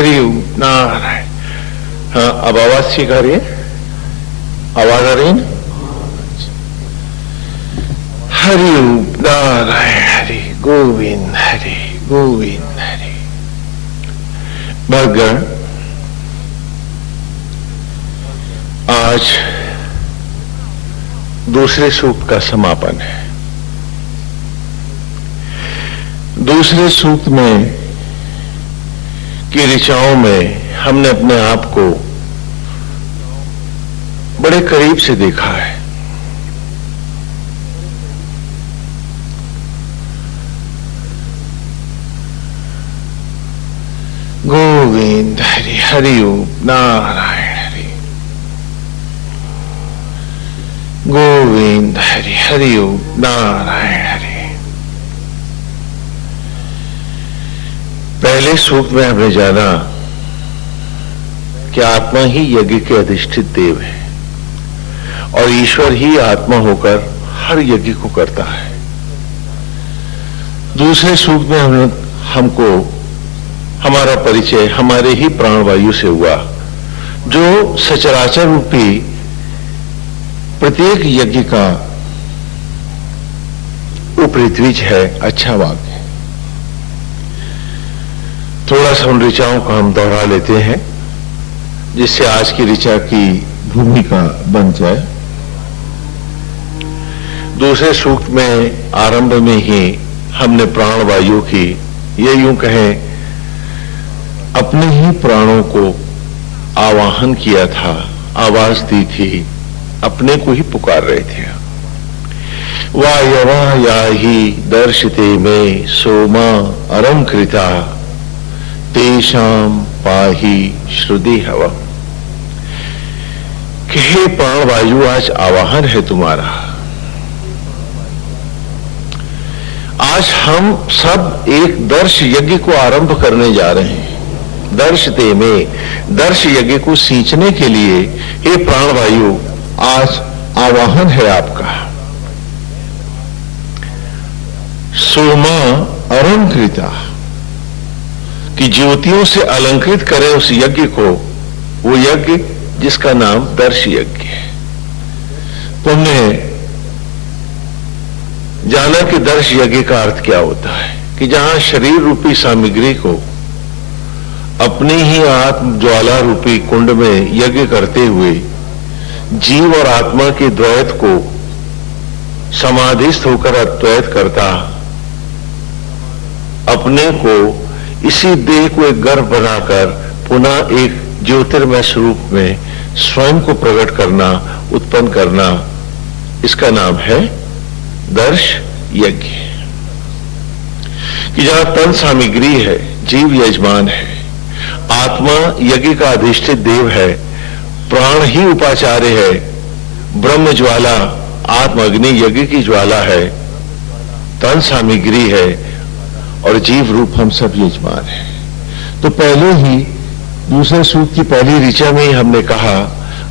हरिओम नारायण। हाँ, अब आवाज ठीक आ रही है? आवाज आ रही है? हरिओम नारायण हरि गोविंद हरि गोविंद हरि। भगवान, आज दूसरे सूक्त का समापन है। दूसरे सूक्त में की ऋचाओं में हमने अपने आप को बड़े करीब से देखा है। गोविंद हरि हरिओम नारायण हरि गोविंद हरि हरिओम नारायण हरि। पहले सूक्त में हमने जाना कि आत्मा ही यज्ञ के अधिष्ठित देव है और ईश्वर ही आत्मा होकर हर यज्ञ को करता है। दूसरे सूक्त में हमको हमारा परिचय हमारे ही प्राणवायु से हुआ, जो सचराचर रूपी प्रत्येक यज्ञ का उपरिद्विज है। अच्छा वाक्य। थोड़ा सा उन ऋचाओं को हम दोहरा लेते हैं जिससे आज की ऋचा की भूमिका बन जाए। दूसरे सूक्त में आरंभ में ही हमने प्राणवायु की, ये यूं कहें अपने ही प्राणों को आवाहन किया था, आवाज दी थी, अपने को ही पुकार रहे थे। वायवा याहि दर्शते में सोमा अरम कृता तेषाम पाहि श्रुति हवम। कि हे प्राणवायु, आज आवाहन है तुम्हारा। आज हम सब एक दर्श यज्ञ को आरंभ करने जा रहे हैं। दर्शते में, दर्श यज्ञ को सींचने के लिए हे प्राणवायु आज आवाहन है आपका। सोमा अलंकृता, कि ज्योतियों से अलंकृत करें उस यज्ञ को, वो यज्ञ जिसका नाम दर्श यज्ञ है। तुमने जाना कि दर्श यज्ञ का अर्थ क्या होता है, कि जहां शरीर रूपी सामग्री को अपनी ही आत्म ज्वाला रूपी कुंड में यज्ञ करते हुए जीव और आत्मा के द्वैत को समाधिस्थ होकर अद्वैत करता, अपने को इसी देह को एक गर्भ बनाकर पुनः एक ज्योतिर्मय स्वरूप में स्वयं को प्रकट करना, उत्पन्न करना, इसका नाम है दर्श यज्ञ। कि जहां तन सामग्री है, जीव यजमान है, आत्मा यज्ञ का अधिष्ठित देव है, प्राण ही उपाचार्य है, ब्रह्म ज्वाला आत्म अग्नि यज्ञ की ज्वाला है, तन सामग्री है और जीव रूप हम सब यजमान हैं। तो पहले ही दूसरे सूक्त की पहली ऋचा में ही हमने कहा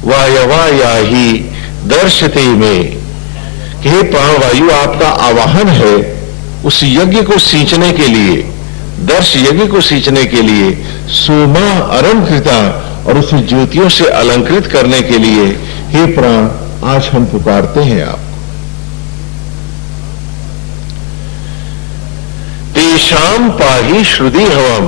वायवा याहि दर्शते में, कि हे प्राणवायु आपका आवाहन है उस यज्ञ को सींचने के लिए, दर्श यज्ञ को सींचने के लिए, सोमा अलंकृता, और उसे ज्योतियों से अलंकृत करने के लिए हे प्राण आज हम पुकारते हैं आपको। तेषाम पाहि श्रुति हवम,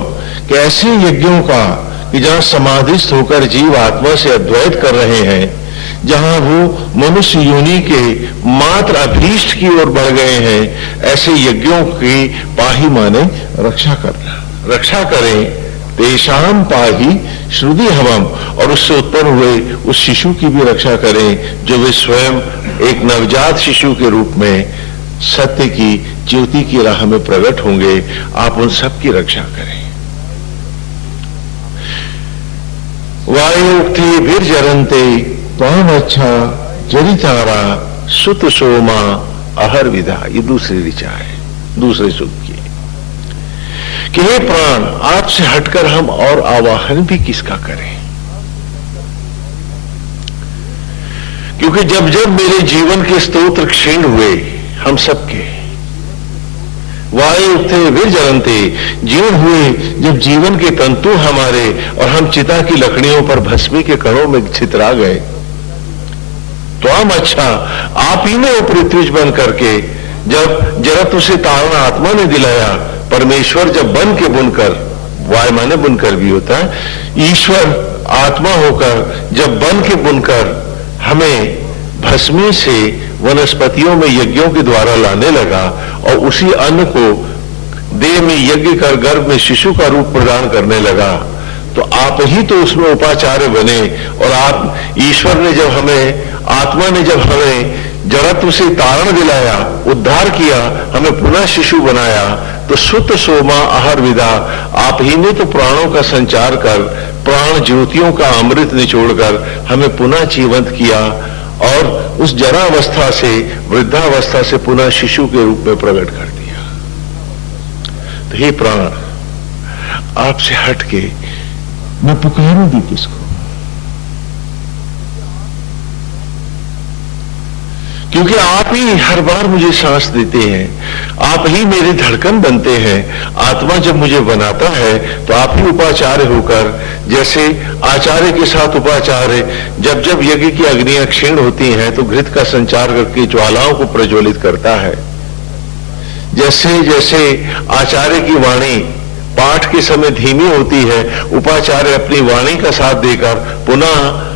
कि ऐसे यज्ञों का कि जहां समाधिस्थ होकर जीव आत्मा से अद्वैत कर रहे हैं, जहां वो मनुष्य योनि के मात्र अभीष्ट की ओर बढ़ गए हैं, ऐसे यज्ञों की पाही माने रक्षा करना, रक्षा करें। तेषाम पाही श्रुति हवम, और उससे उत्पन्न हुए उस शिशु की भी रक्षा करें जो वे स्वयं एक नवजात शिशु के रूप में सत्य की ज्योति की राह में प्रकट होंगे। आप उन सब की रक्षा करें। वायुक्ति भीर जरंते पाम अच्छा जरितारा सुत सोमा अहर विधा, ये दूसरी ऋचा है दूसरे सूक्त की। कि हे प्राण, आपसे हटकर हम और आवाहन भी किसका करें, क्योंकि जब जब मेरे जीवन के स्तोत्र क्षीण हुए हम सबके, वायु थे वीर जलनते, जीवन हुए जब जीवन के तंतु हमारे और हम चिता की लकड़ियों पर भस्मी के कणों में छितरा गए। तो हम अच्छा आप ही ने पृथ्वी बन करके जब जरत उसे तारण आत्मा ने दिलाया, परमेश्वर जब बन के बुनकर, वाय माने बुनकर भी होता है, ईश्वर आत्मा होकर जब बन के बुनकर हमें भस्मी से वनस्पतियों में यज्ञों के द्वारा लाने लगा और उसी अन्न को देह में यज्ञ कर गर्भ में शिशु का रूप प्रदान करने लगा, तो आप ही तो उसमें उपाचार्य बने। और आप ईश्वर ने जब हमें, आत्मा ने जब हमें जरत से तारण दिलाया, उद्धार किया, हमें पुनः शिशु बनाया, तो सुत सोमा आहार विदा, आप ही ने तो प्राणों का संचार कर, प्राण ज्योतियों का अमृत निचोड़कर हमें पुनः जीवंत किया और उस जरावस्था से वृद्धावस्था से पुनः शिशु के रूप में प्रकट कर दिया। तो हे प्राण, आपसे हटके मैं पुकारूं भी किसको? क्योंकि आप ही हर बार मुझे सांस देते हैं, आप ही मेरी धड़कन बनते हैं। आत्मा जब मुझे बनाता है तो आप ही उपाचार्य होकर, जैसे आचार्य के साथ उपाचार्य जब जब यज्ञ की अग्नियां क्षीण होती हैं तो घृत का संचार करके ज्वालाओं को प्रज्वलित करता है, जैसे जैसे आचार्य की वाणी पाठ के समय धीमी होती है, उपाचार्य अपनी वाणी का साथ देकर पुनः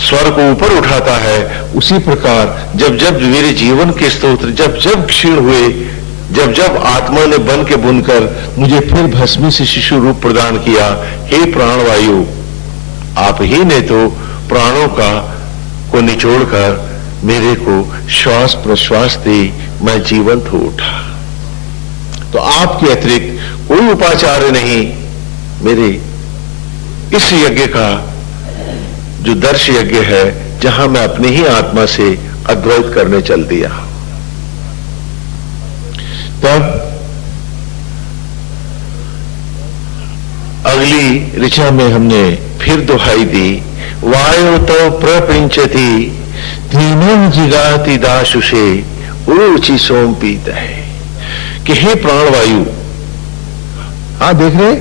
स्वर को ऊपर उठाता है, उसी प्रकार जब जब मेरे जीवन के स्तोत्र जब जब क्षीण हुए, जब जब आत्मा ने बन के बुनकर मुझे फिर भस्मी से शिशु रूप प्रदान किया, हे प्राणवायु, आप ही ने तो प्राणों का को निचोड़कर मेरे को श्वास प्रश्वास दी, मैं जीवंत हो उठा। तो आपके अतिरिक्त कोई उपाचार्य नहीं मेरे इस यज्ञ का, जो दर्श यज्ञ है, जहां मैं अपनी ही आत्मा से अद्वैत करने चल दिया। तब अगली ऋचा में हमने फिर दुहाई दी, वायु तो प्रपंचति तीनों जिगाति दाशुषे ऊंची सोम पीत है, कि हे प्राणवायु, आप देख रहे,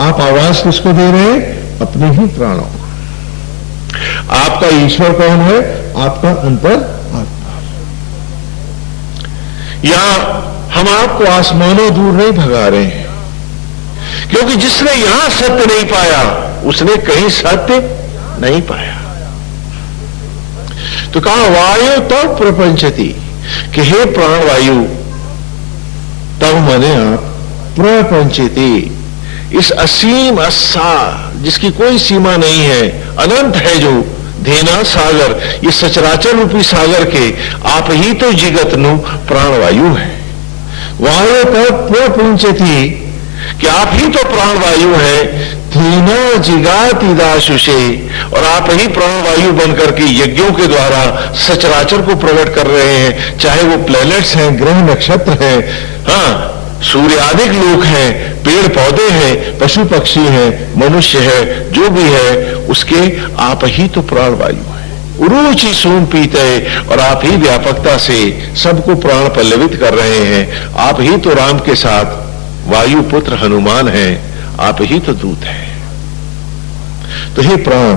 आप आवाज किसको दे रहे हैं? अपने ही प्राणों। आपका ईश्वर कौन है? आपका अंतर आत्मा। या हम आपको आसमानों दूर नहीं भगा रहे हैं, क्योंकि जिसने यहां सत्य नहीं पाया उसने कहीं सत्य नहीं पाया। तो कहा वायु तो प्रपंचति, कि हे प्राणवायु, तब माने आप प्रपंचति, इस असीम असा जिसकी कोई सीमा नहीं है, अनंत है जो धेना सागर, ये सचराचर रूपी सागर के आप ही तो जिगतनु प्राणवायु है। वायु तो प्रपंचति, कि आप ही तो प्राणवायु है, धीना जिगाति दाशुषे, और आप ही प्राणवायु बनकर के यज्ञों के द्वारा सचराचर को प्रकट कर रहे हैं, चाहे वो प्लैनेट्स हैं, ग्रह नक्षत्र हैं, हाँ सूर्यादिक लोक हैं, पेड़ पौधे हैं, पशु पक्षी हैं, मनुष्य है, जो भी है उसके आप ही तो प्राणवायु है। उरूची सोम पीते, और आप ही व्यापकता से सबको प्राण पल्लवित कर रहे हैं। आप ही तो राम के साथ वायु पुत्र हनुमान हैं, आप ही तो दूत हैं। तो हे प्राण,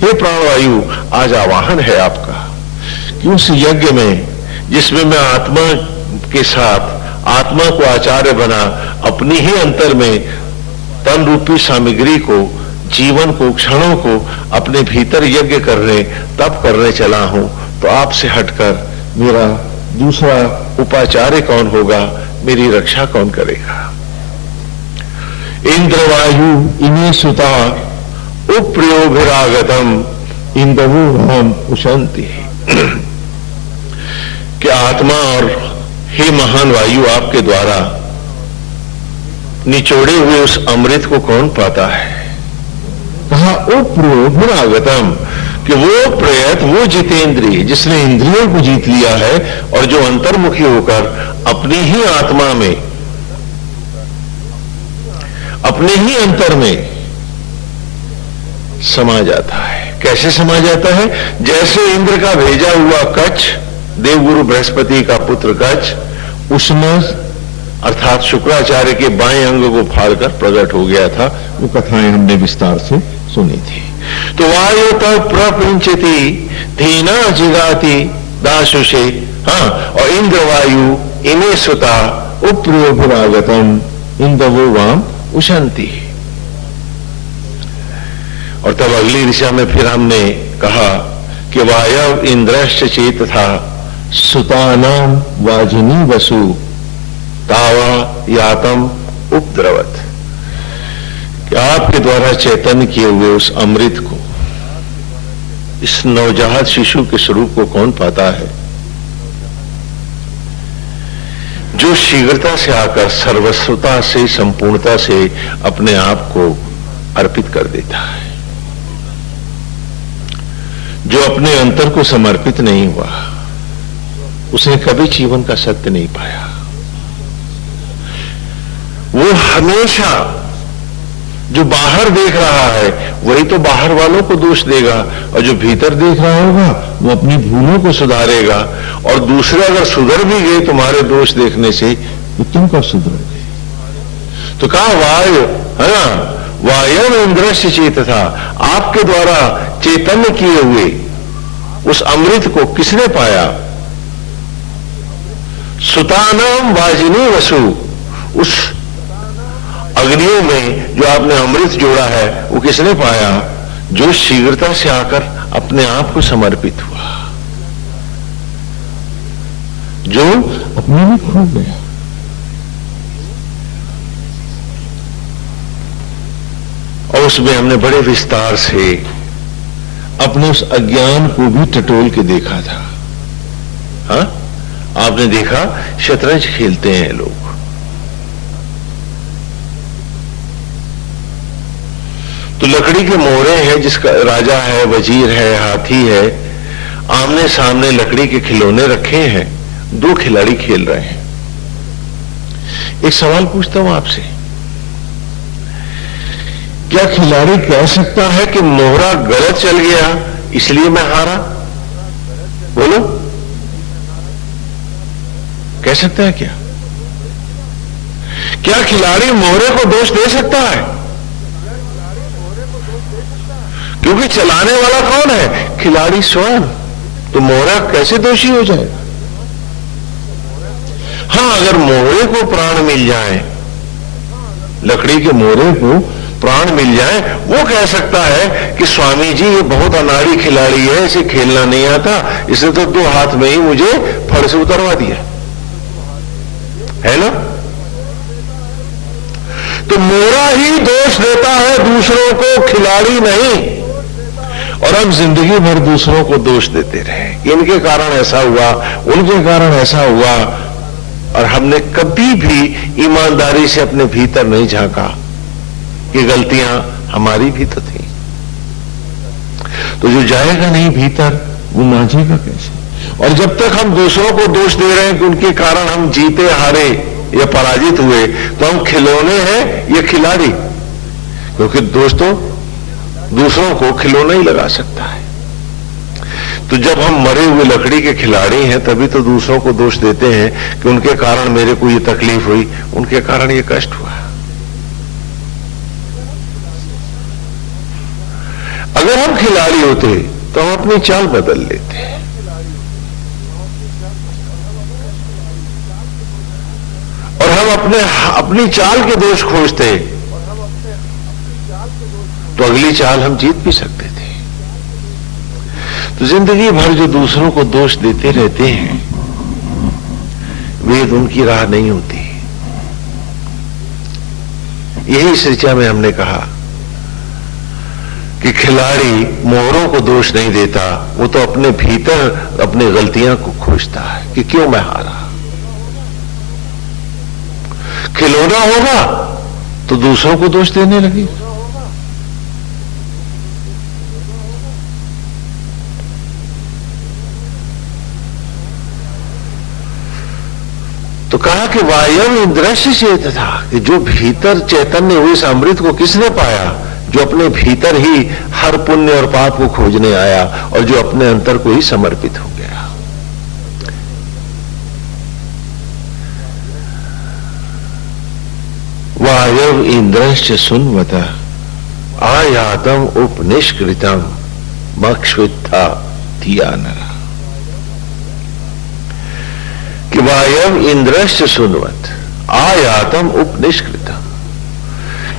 हे प्राणवायु, आज आवाहन है आपका कि उस यज्ञ में जिसमें मैं आत्मा के साथ आत्मा को आचार्य बना, अपनी ही अंतर में तन रूपी सामग्री को, जीवन को, क्षणों को अपने भीतर यज्ञ करने, तप करने चला हूं, तो आपसे हटकर मेरा दूसरा उपाचार्य कौन होगा? मेरी रक्षा कौन करेगा? इंद्रवायु इमे सुता उप्रयोभिरागतम इंदवु हम उशंति, कि आत्मा और हे महान वायु, आपके द्वारा निचोड़े हुए उस अमृत को कौन पाता है? कहा उप्रयोभिरागतम, कि वो प्रयत, वो जितेंद्रिय जिसने इंद्रियों को जीत लिया है और जो अंतर्मुखी होकर अपनी ही आत्मा में, अपने ही अंतर में समा जाता है। कैसे समा जाता है? जैसे इंद्र का भेजा हुआ कच्छ, देवगुरु बृहस्पति का पुत्र कच्छ, उसमें अर्थात शुक्राचार्य के बाएं अंग को फाड़कर प्रकट हो गया था। वो कथाएं हमने विस्तार से सुनी थी। तो वायु तब प्रपंचती धीना जिगाती दाशुषे, हाँ, और इंद्र वायु इमे सुता उप्रियोभिरागतम इंद्रवो वाम उशंति। और तब अगली दिशा में फिर हमने कहा कि वायव इंद्रश्च चेत था सुतानाम वाजिनी वसु तावा यातम उपद्रवत, कि आपके द्वारा चैतन्य किए हुए उस अमृत को, इस नवजात शिशु के स्वरूप को कौन पाता है? जो शीघ्रता से आकर सर्वस्वता से, संपूर्णता से अपने आप को अर्पित कर देता है, जो अपने अंतर को समर्पित नहीं हुआ, उसने कभी जीवन का सत्य नहीं पाया। वो हमेशा जो बाहर देख रहा है वही तो बाहर वालों को दोष देगा, और जो भीतर देख रहा होगा वो अपनी भूलों को सुधारेगा। और दूसरे अगर सुधर भी गए तुम्हारे दोष देखने से, तो तुम कब सुधरोगे? तो कहा वायु, है ना, वायव इंद्रश्च चेत था, आपके द्वारा चैतन्य किए हुए उस अमृत को किसने पाया? सुतानाम वाजिनी वसु, उस अग्नियों में जो आपने अमृत जोड़ा है वो किसने पाया? जो शीघ्रता से आकर अपने आप को समर्पित हुआ, जो अपने में खो गया। और उसमें हमने बड़े विस्तार से अपने उस अज्ञान को भी टटोल के देखा था। हाँ, आपने देखा शतरंज खेलते हैं लोग, तो लकड़ी के मोहरे हैं, जिसका राजा है, वजीर है, हाथी है, आमने सामने लकड़ी के खिलौने रखे हैं, दो खिलाड़ी खेल रहे हैं। एक सवाल पूछता हूं आपसे, क्या खिलाड़ी कह सकता है कि मोहरा गलत चल गया इसलिए मैं हारा? बोलो, कह सकता है क्या? क्या खिलाड़ी मोहरे को दोष दे सकता है? क्योंकि चलाने वाला कौन है? खिलाड़ी स्वयं। तो मोहरा कैसे दोषी हो जाए? हाँ, अगर मोहरे को प्राण मिल जाए, लकड़ी के मोहरे को प्राण मिल जाए, वो कह सकता है कि स्वामी जी ये बहुत अनाड़ी खिलाड़ी है, इसे खेलना नहीं आता, इसने तो 2 हाथ में ही मुझे फड़ से उतरवा दिया है ना। तो मोहरा ही दोष देता है दूसरों को, खिलाड़ी नहीं। और हम जिंदगी भर दूसरों को दोष देते रहे, इनके कारण ऐसा हुआ, उनके कारण ऐसा हुआ, और हमने कभी भी ईमानदारी से अपने भीतर नहीं झांका कि गलतियां हमारी भी तो थी। तो जो जाएगा नहीं भीतर, वो मांझेगा कैसे? और जब तक हम दूसरों को दोष दे रहे हैं कि उनके कारण हम जीते, हारे या पराजित हुए, तो हम खिलौने हैं या खिलाड़ी? क्योंकि दोस्तों, दूसरों को खिलौना ही लगा सकता है। तो जब हम मरे हुए लकड़ी के खिलाड़ी हैं, तभी तो दूसरों को दोष देते हैं कि उनके कारण मेरे को ये तकलीफ हुई, उनके कारण ये कष्ट हुआ। अगर हम खिलाड़ी होते तो हम अपनी चाल बदल लेते, और हम अपनी चाल के दोष खोजते, तो अगली चाल हम जीत भी सकते थे। तो जिंदगी भर जो दूसरों को दोष देते रहते हैं, वेद उनकी राह नहीं होती। यही इस ऋचा में हमने कहा कि खिलाड़ी मोहरों को दोष नहीं देता, वो तो अपने भीतर अपनी गलतियां को खोजता है कि क्यों मैं हारा। खिलौना होगा तो दूसरों को दोष देने लगे। तो कहा कि वायव इंद्रश्च चेत था, कि जो भीतर चैतन्य हुए इस अमृत को किसने पाया? जो अपने भीतर ही हर पुण्य और पाप को खोजने आया, और जो अपने अंतर को ही समर्पित हो गया। वायव इंद्रश्च सुन्वत आयातम उपनिष्कृतम मक्षुत्था धिया नरा। कि वायव इंद्रश्च सुन्वत आयातम उपनिष्कृतम,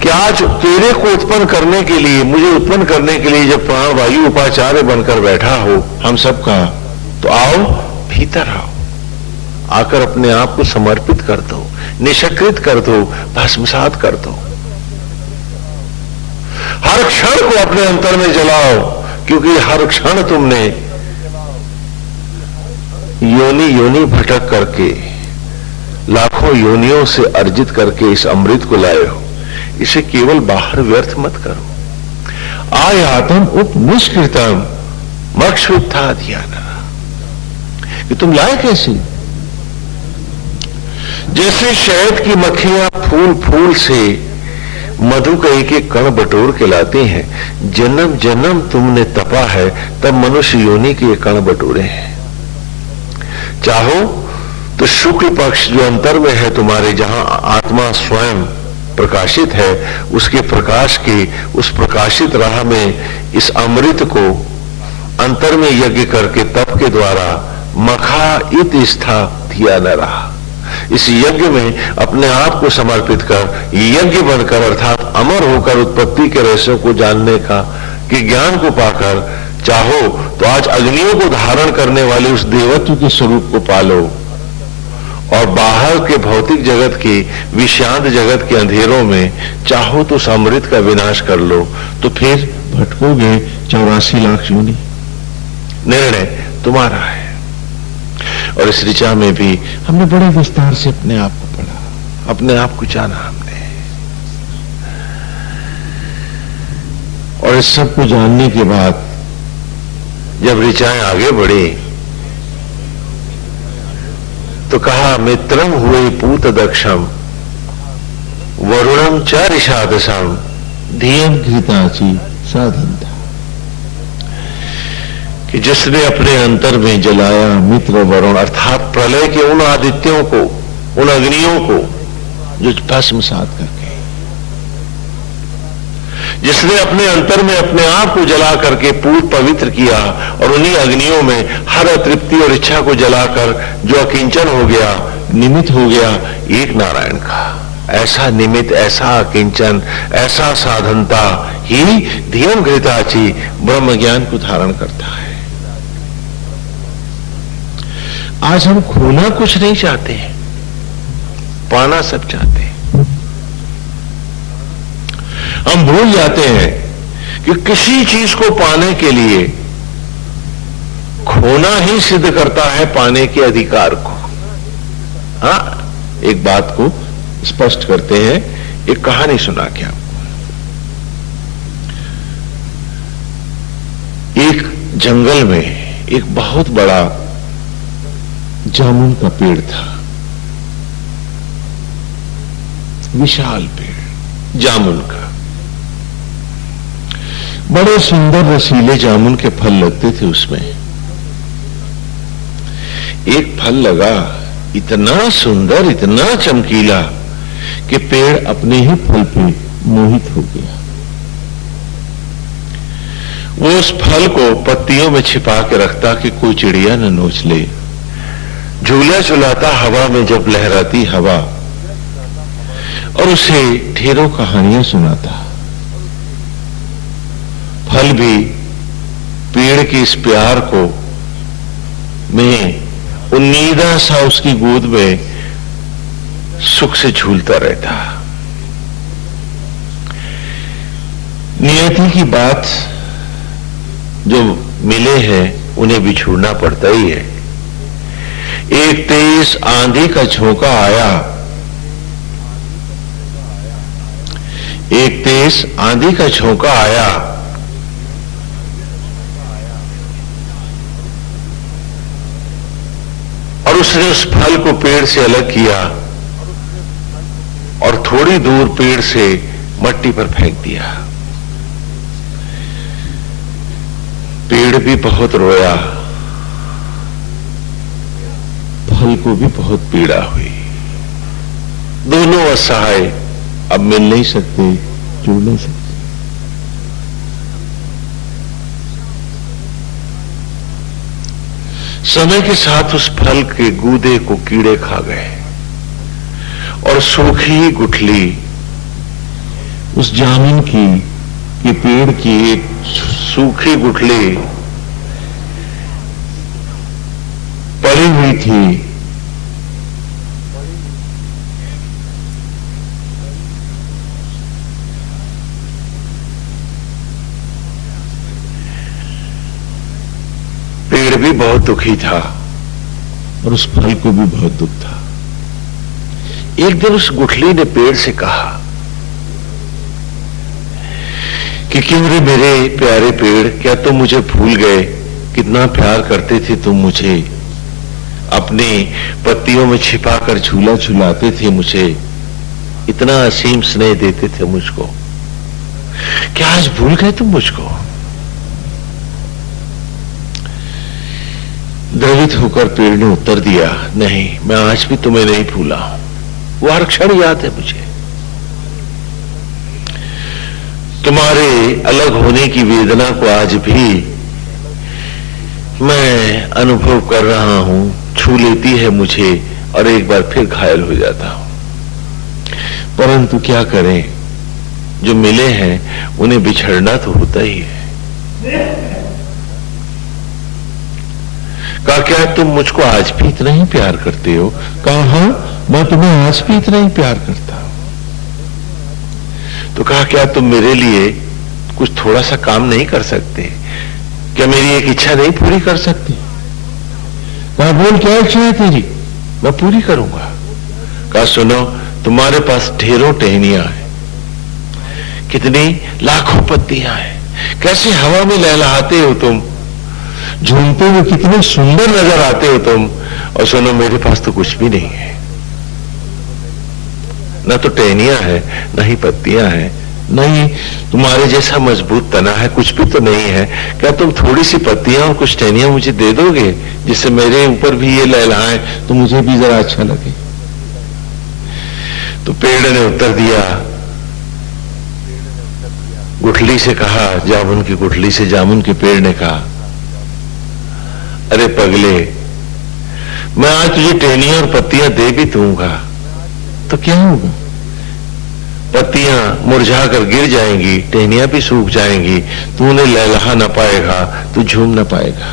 कि आज तेरे को उत्पन्न करने के लिए, मुझे उत्पन्न करने के लिए जब प्राण वायु उपाचार्य बनकर बैठा हो हम सबका, तो आओ भीतर आओ, आकर अपने आप को समर्पित कर दो, निशकृत कर दो, भस्मसात कर दो। हर क्षण को अपने अंतर में जलाओ, क्योंकि हर क्षण तुमने योनि योनि भटक करके लाखों योनियों से अर्जित करके इस अमृत को लाए हो। इसे केवल बाहर व्यर्थ मत करो। आयातम उपनिष्कृतम मक्षुत्था धिया नरा, कि तुम लाए कैसे? जैसे शहद की मक्खियां फूल फूल से मधु का एक एक कण बटोर के लाते हैं, जन्म जन्म तुमने तपा है तब मनुष्य योनि के कण बटोरे हैं। चाहो तो शुक्ल पक्ष जो अंतर में है तुम्हारे, जहां आत्मा स्वयं प्रकाशित है, उसके प्रकाश की उस प्रकाशित राह में इस अमृत को अंतर में यज्ञ करके तप के द्वारा मखा इत स्था धिया न रहा। इस यज्ञ में अपने आप को समर्पित कर यज्ञ बनकर, अर्थात अमर होकर उत्पत्ति के रहस्यों को जानने का कि ज्ञान को पाकर, चाहो तो आज अग्नियों को धारण करने वाले उस देवत्व के स्वरूप को पालो और बाहर के भौतिक जगत की विषांत जगत के अंधेरों में चाहो तो अमृत का विनाश कर लो, तो फिर भटकोगे 84 लाख योनि। निर्णय तुम्हारा है। और इस ऋचा में भी हमने बड़े विस्तार से अपने आप को पढ़ा, अपने आप को जाना हमने, और इस सब को जानने के बाद जब ऋचाएं आगे बढ़ी तो कहा मित्रम हुए पूत दक्षम वरुणम च ऋषादसम धियम घृताची साधनता, कि जिसने अपने अंतर में जलाया मित्र वरुण, अर्थात प्रलय के उन आदित्यों को, उन अग्नियों को जो भस्मसात करके, जिसने अपने अंतर में अपने आप को जला करके पूर्ण पवित्र किया और उन्हीं अग्नियों में हर अतृप्ति और इच्छा को जलाकर जो अकिंचन हो गया, निमित्त हो गया एक नारायण का। ऐसा निमित्त, ऐसा अकिंचन, ऐसा साधनता ही धियम घृताची ब्रह्म ज्ञान को धारण करता है। आज हम खोना कुछ नहीं चाहते हैं, पाना सब चाहते हैं। हम भूल जाते हैं कि किसी चीज को पाने के लिए खोना ही सिद्ध करता है पाने के अधिकार को। हाँ, एक बात को स्पष्ट करते हैं, एक कहानी सुना के आपको। एक जंगल में एक बहुत बड़ा जामुन का पेड़ था, विशाल पेड़ जामुन का। बड़े सुंदर रसीले जामुन के फल लगते थे उसमें। एक फल लगा इतना सुंदर, इतना चमकीला कि पेड़ अपने ही फल पे मोहित हो गया। वो उस फल को पत्तियों में छिपा के रखता कि कोई चिड़िया न नोच ले। झूला झुलाता हवा में जब लहराती हवा, और उसे ढेरों कहानियां सुनाता। फल भी पेड़ के इस प्यार को में उम्मीदा सा उसकी गोद में सुख से झूलता रहता। नियति की बात जो मिले हैं उन्हें भी छोड़ना पड़ता ही है। एक तेज आंधी का झोंका आया, एक तेज आंधी का झोंका आया और उसने उस फल को पेड़ से अलग किया और थोड़ी दूर पेड़ से मट्टी पर फेंक दिया। पेड़ भी बहुत रोया, फल को भी बहुत पीड़ा हुई। दोनों असहाय अब मिल नहीं सकते, जुड़ नहीं सकते। समय के साथ उस फल के गूदे को कीड़े खा गए और सूखी गुठली उस जामुन की ये पेड़ की एक सूखी गुठली पड़ी हुई थी। पेड़ भी बहुत दुखी था और उस फल को भी बहुत दुख था। एक दिन उस गुठली ने पेड़ से कहा कि क्यों रे मेरे प्यारे पेड़, क्या तुम मुझे भूल गए? कितना प्यार करते थे तुम मुझे, अपने पत्तियों में छिपाकर झूला झूलाते थे, मुझे इतना असीम स्नेह देते थे मुझको, क्या आज भूल गए तुम मुझको? द्रवित होकर पेड़ ने उत्तर दिया, नहीं, मैं आज भी तुम्हें नहीं भूला हूं, वो हर क्षण याद है मुझे। तुम्हारे अलग होने की वेदना को आज भी मैं अनुभव कर रहा हूं, छू लेती है मुझे और एक बार फिर घायल हो जाता हूं। परंतु क्या करें, जो मिले हैं उन्हें बिछड़ना तो होता ही है। कहा, क्या तुम मुझको आज भी इतना ही प्यार करते हो? कहा, हाँ, मैं तुम्हें आज भी इतना ही प्यार करता हूं। तो कहा, क्या तुम मेरे लिए कुछ थोड़ा सा काम नहीं कर सकते? क्या मेरी एक इच्छा नहीं पूरी कर सकती? कहा, बोल, क्या इच्छा है तेरी? मैं पूरी करूंगा। कहा, सुनो, तुम्हारे पास ढेरों टहनियां हैं, कितनी लाखों पत्तियां हैं, कैसे हवा में लहलहाते हो तुम, झूमते हुए कितने सुंदर नजर आते हो तुम, और सुनो, मेरे पास तो कुछ भी नहीं है, ना तो टहनियां है, ना ही पत्तियां हैं, नहीं तुम्हारे जैसा मजबूत तना है, कुछ भी तो नहीं है। क्या तुम थोड़ी सी पत्तियां और कुछ टहनियां मुझे दे दोगे, जिससे मेरे ऊपर भी ये लहलहाए तो मुझे भी जरा अच्छा लगे? तो पेड़ ने उत्तर दिया, गुठली से कहा, जामुन की गुठली से जामुन के पेड़ ने कहा, अरे पगले, मैं आज तुझे टहनियां और पत्तियां दे भी दूंगा तो क्या होगा? पत्तियां मुरझा कर गिर जाएंगी, टहनियां भी सूख जाएंगी, तू उन्हें लहलहा ना पाएगा, तू झूम ना पाएगा।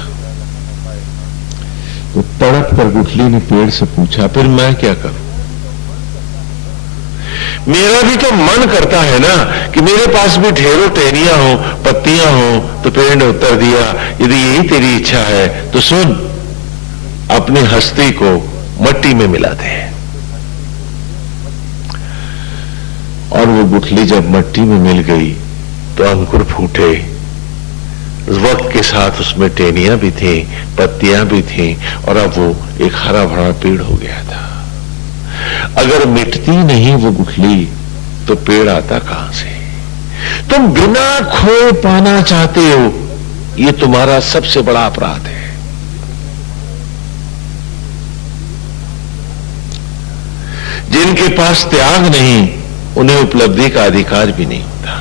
तो तड़प कर गुठली ने पेड़ से पूछा, फिर मैं क्या करूं? मेरा भी तो मन करता है ना कि मेरे पास भी ढेरों टहनियां हो, पत्तियां हो। तो पेड़ ने उत्तर दिया, यदि यही तेरी इच्छा है तो सुन, अपनी हस्ती को मट्टी में मिला दे। और वो गुठली जब मट्टी में मिल गई तो अंकुर फूटे, वक्त के साथ उसमें टहनियां भी थी, पत्तियां भी थी, और अब वो एक हरा भरा पेड़ हो गया था। अगर मिटती नहीं वो गुठली तो पेड़ आता कहां से? तुम बिना खोए पाना चाहते हो, ये तुम्हारा सबसे बड़ा अपराध है। जिनके पास त्याग नहीं, उन्हें उपलब्धि का अधिकार भी नहीं होता।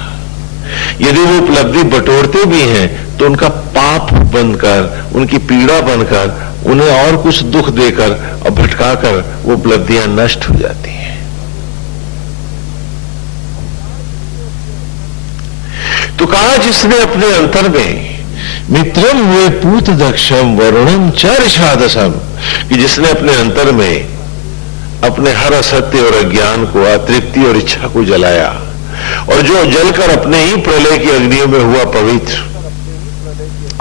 यदि वो उपलब्धि बटोरते भी हैं तो उनका पाप बनकर, उनकी पीड़ा बनकर, उन्हें और कुछ दुख देकर और भटकाकर वो उपलब्धियां नष्ट हो जाती हैं। तो कहा, जिसने अपने अंतर में मित्रम हुए पूत दक्षम वरुणम चर्षादसम, कि जिसने अपने अंतर में अपने हर असत्य और अज्ञान को, अतृप्ति और इच्छा को जलाया, और जो जलकर अपने ही प्रलय की अग्नियों में हुआ पवित्र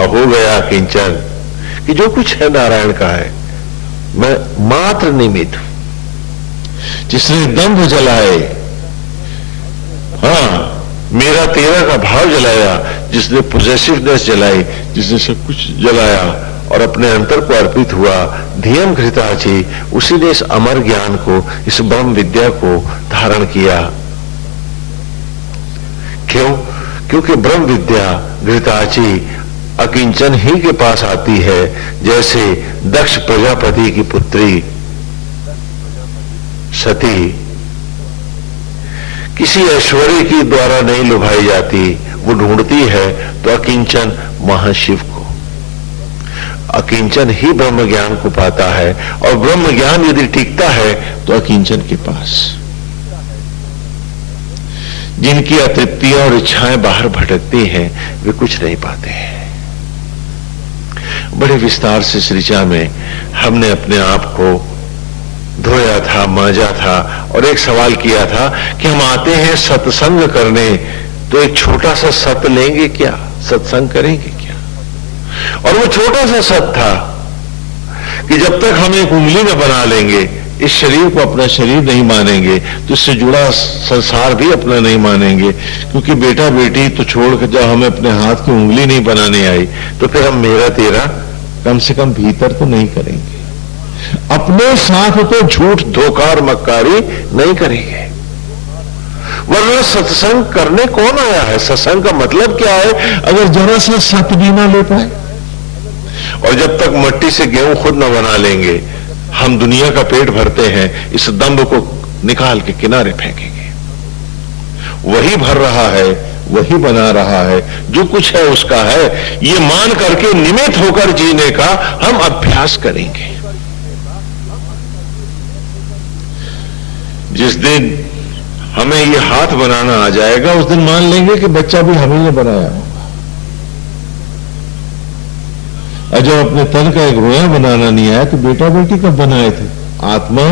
और हो गया किंचन, कि जो कुछ है नारायण का है, मैं मात्र निमित्त हूं। जिसने दंभ जलाए, हाँ, मेरा तेरा का भाव जलाया, जिसने पोजेसिवनेस जलाई, जिसने सब कुछ जलाया और अपने अंतर को अर्पित हुआ, धियम घृताची, उसी ने इस अमर ज्ञान को, इस ब्रह्म विद्या को धारण किया। क्यों? क्योंकि ब्रह्म विद्या घृताची अकिंचन ही के पास आती है, जैसे दक्ष प्रजापति की पुत्री सती किसी ऐश्वर्य की द्वारा नहीं लुभाई जाती, वो ढूंढती है तो अकिंचन महाशिव को। अकिंचन ही ब्रह्म ज्ञान को पाता है, और ब्रह्म ज्ञान यदि टिकता है तो अकिंचन के पास। जिनकी अतृप्तियां और इच्छाएं बाहर भटकती हैं, वे कुछ नहीं पाते हैं। बड़े विस्तार से इस ऋचा में हमने अपने आप को धोया था, मांजा था, और एक सवाल किया था कि हम आते हैं सत्संग करने, तो एक छोटा सा सत लेंगे क्या, सत्संग करेंगे क्या? और वो छोटा सा सत था कि जब तक हम एक उंगली में बना लेंगे, इस शरीर को अपना शरीर नहीं मानेंगे, तो इससे जुड़ा संसार भी अपना नहीं मानेंगे। क्योंकि बेटा बेटी तो छोड़कर जब हमें अपने हाथ की उंगली नहीं बनाने आई, तो फिर हम मेरा तेरा कम से कम भीतर तो नहीं करेंगे। अपने साथ तो झूठ धोखा और मक्कारी नहीं करेंगे। वरना सत्संग करने कौन आया है? सत्संग का मतलब क्या है अगर जरा सा सत भी ना ले पाए? और जब तक मट्टी से गेहूं खुद न बना लेंगे, हम दुनिया का पेट भरते हैं, इस दंभ को निकाल के किनारे फेंकेंगे। वही भर रहा है, वही बना रहा है, जो कुछ है उसका है, ये मान करके निमित्त होकर जीने का हम अभ्यास करेंगे। जिस दिन हमें ये हाथ बनाना आ जाएगा, उस दिन मान लेंगे कि बच्चा भी हमें ये बनाया होगा। और जब अपने तन का एक रोया बनाना नहीं आया, तो बेटा बेटी कब बनाए थे? आत्मा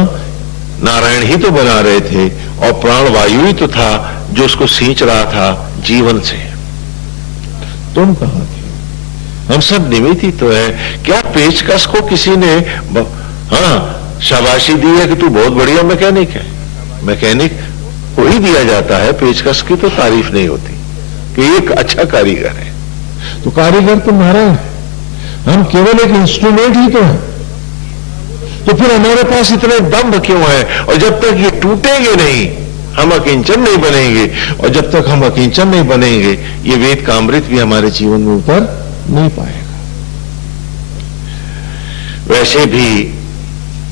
नारायण ही तो बना रहे थे, और प्राण वायु ही तो था जो उसको सींच रहा था जीवन से। तुम कहां थे? हम सब निमित्त ही तो है। क्या पेचकस को किसी ने शाबाशी दी है कि तू बहुत बढ़िया मैकेनिक है? मैकेनिक को ही दिया जाता है, पेचकस की तो तारीफ नहीं होती कि एक अच्छा कारीगर है। तो कारीगर तो नारायण है, हम केवल एक इंस्ट्रूमेंट ही तो है। तो फिर हमारे पास इतने दम्भ क्यों है? और जब तक ये टूटेंगे नहीं, हम अकिंचन नहीं बनेंगे, और जब तक हम अकिंचन नहीं बनेंगे, ये वेद का अमृत भी हमारे जीवन में उतर नहीं पाएगा। वैसे भी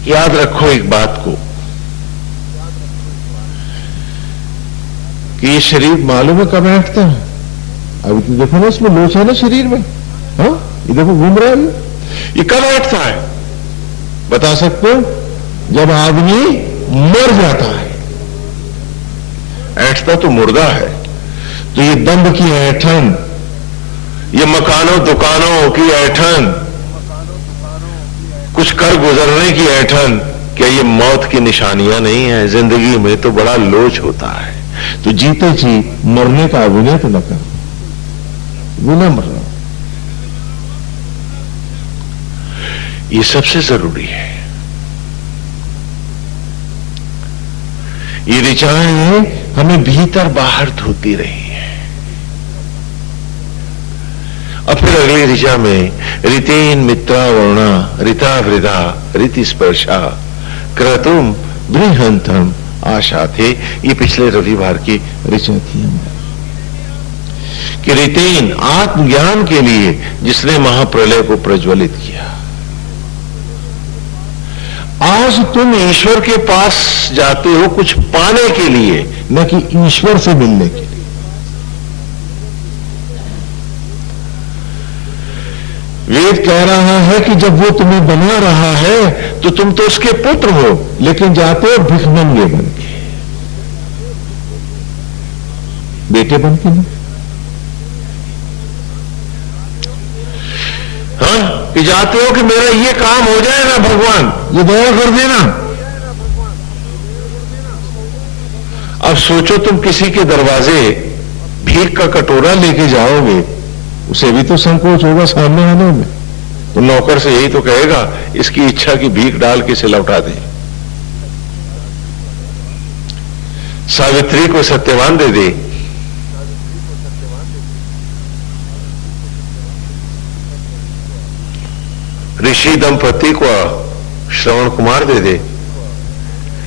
याद रखो एक बात को, कि ये शरीर मालूम है कब बैठता है? अभी तो देखो ना, इसमें लोच है ना शरीर में, हाँ ये देखो घूम रहा है। ये कब बैठता है बता सकते हो? जब आदमी मर जाता है। ऐठता तो मुर्दा है। तो ये दंभ की ऐठन, ये मकानों दुकानों की ऐठन, कुछ कर गुजरने की ऐठन, क्या ये मौत की निशानियां नहीं है? जिंदगी में तो बड़ा लोच होता है। तो जीते जी मरने का अभिनय तो न कर, बिना मर रहा। ये सबसे जरूरी है। ये ऋचाएं हमें भीतर बाहर धोती रही है। अब फिर अगली ऋचा में ऋतेन मित्रा वर्णा ऋता वृदा ऋति स्पर्शा क्रतुम बृहंतम आशा थे। ये पिछले रविवार की ऋचा थी कि ऋतेन आत्मज्ञान के लिए जिसने महाप्रलय को प्रज्वलित किया। आज तुम ईश्वर के पास जाते हो कुछ पाने के लिए, न कि ईश्वर से मिलने के लिए। वेद कह रहा है कि जब वो तुम्हें बना रहा है तो तुम तो उसके पुत्र हो, लेकिन जाते हो भिखमंगे बन के, बेटे बन के नहीं। हाँ, कि जाते हो कि मेरा ये काम हो जाए ना भगवान, ये दया कर देना। अब सोचो तुम किसी के दरवाजे भीख का कटोरा लेके जाओगे, उसे भी तो संकोच होगा सामने आने में। तो नौकर से यही तो कहेगा इसकी इच्छा की भीख डाल के इसे लौटा दे। सावित्री को सत्यवान दे दे, ऋषि दंपति को श्रवण कुमार दे दे,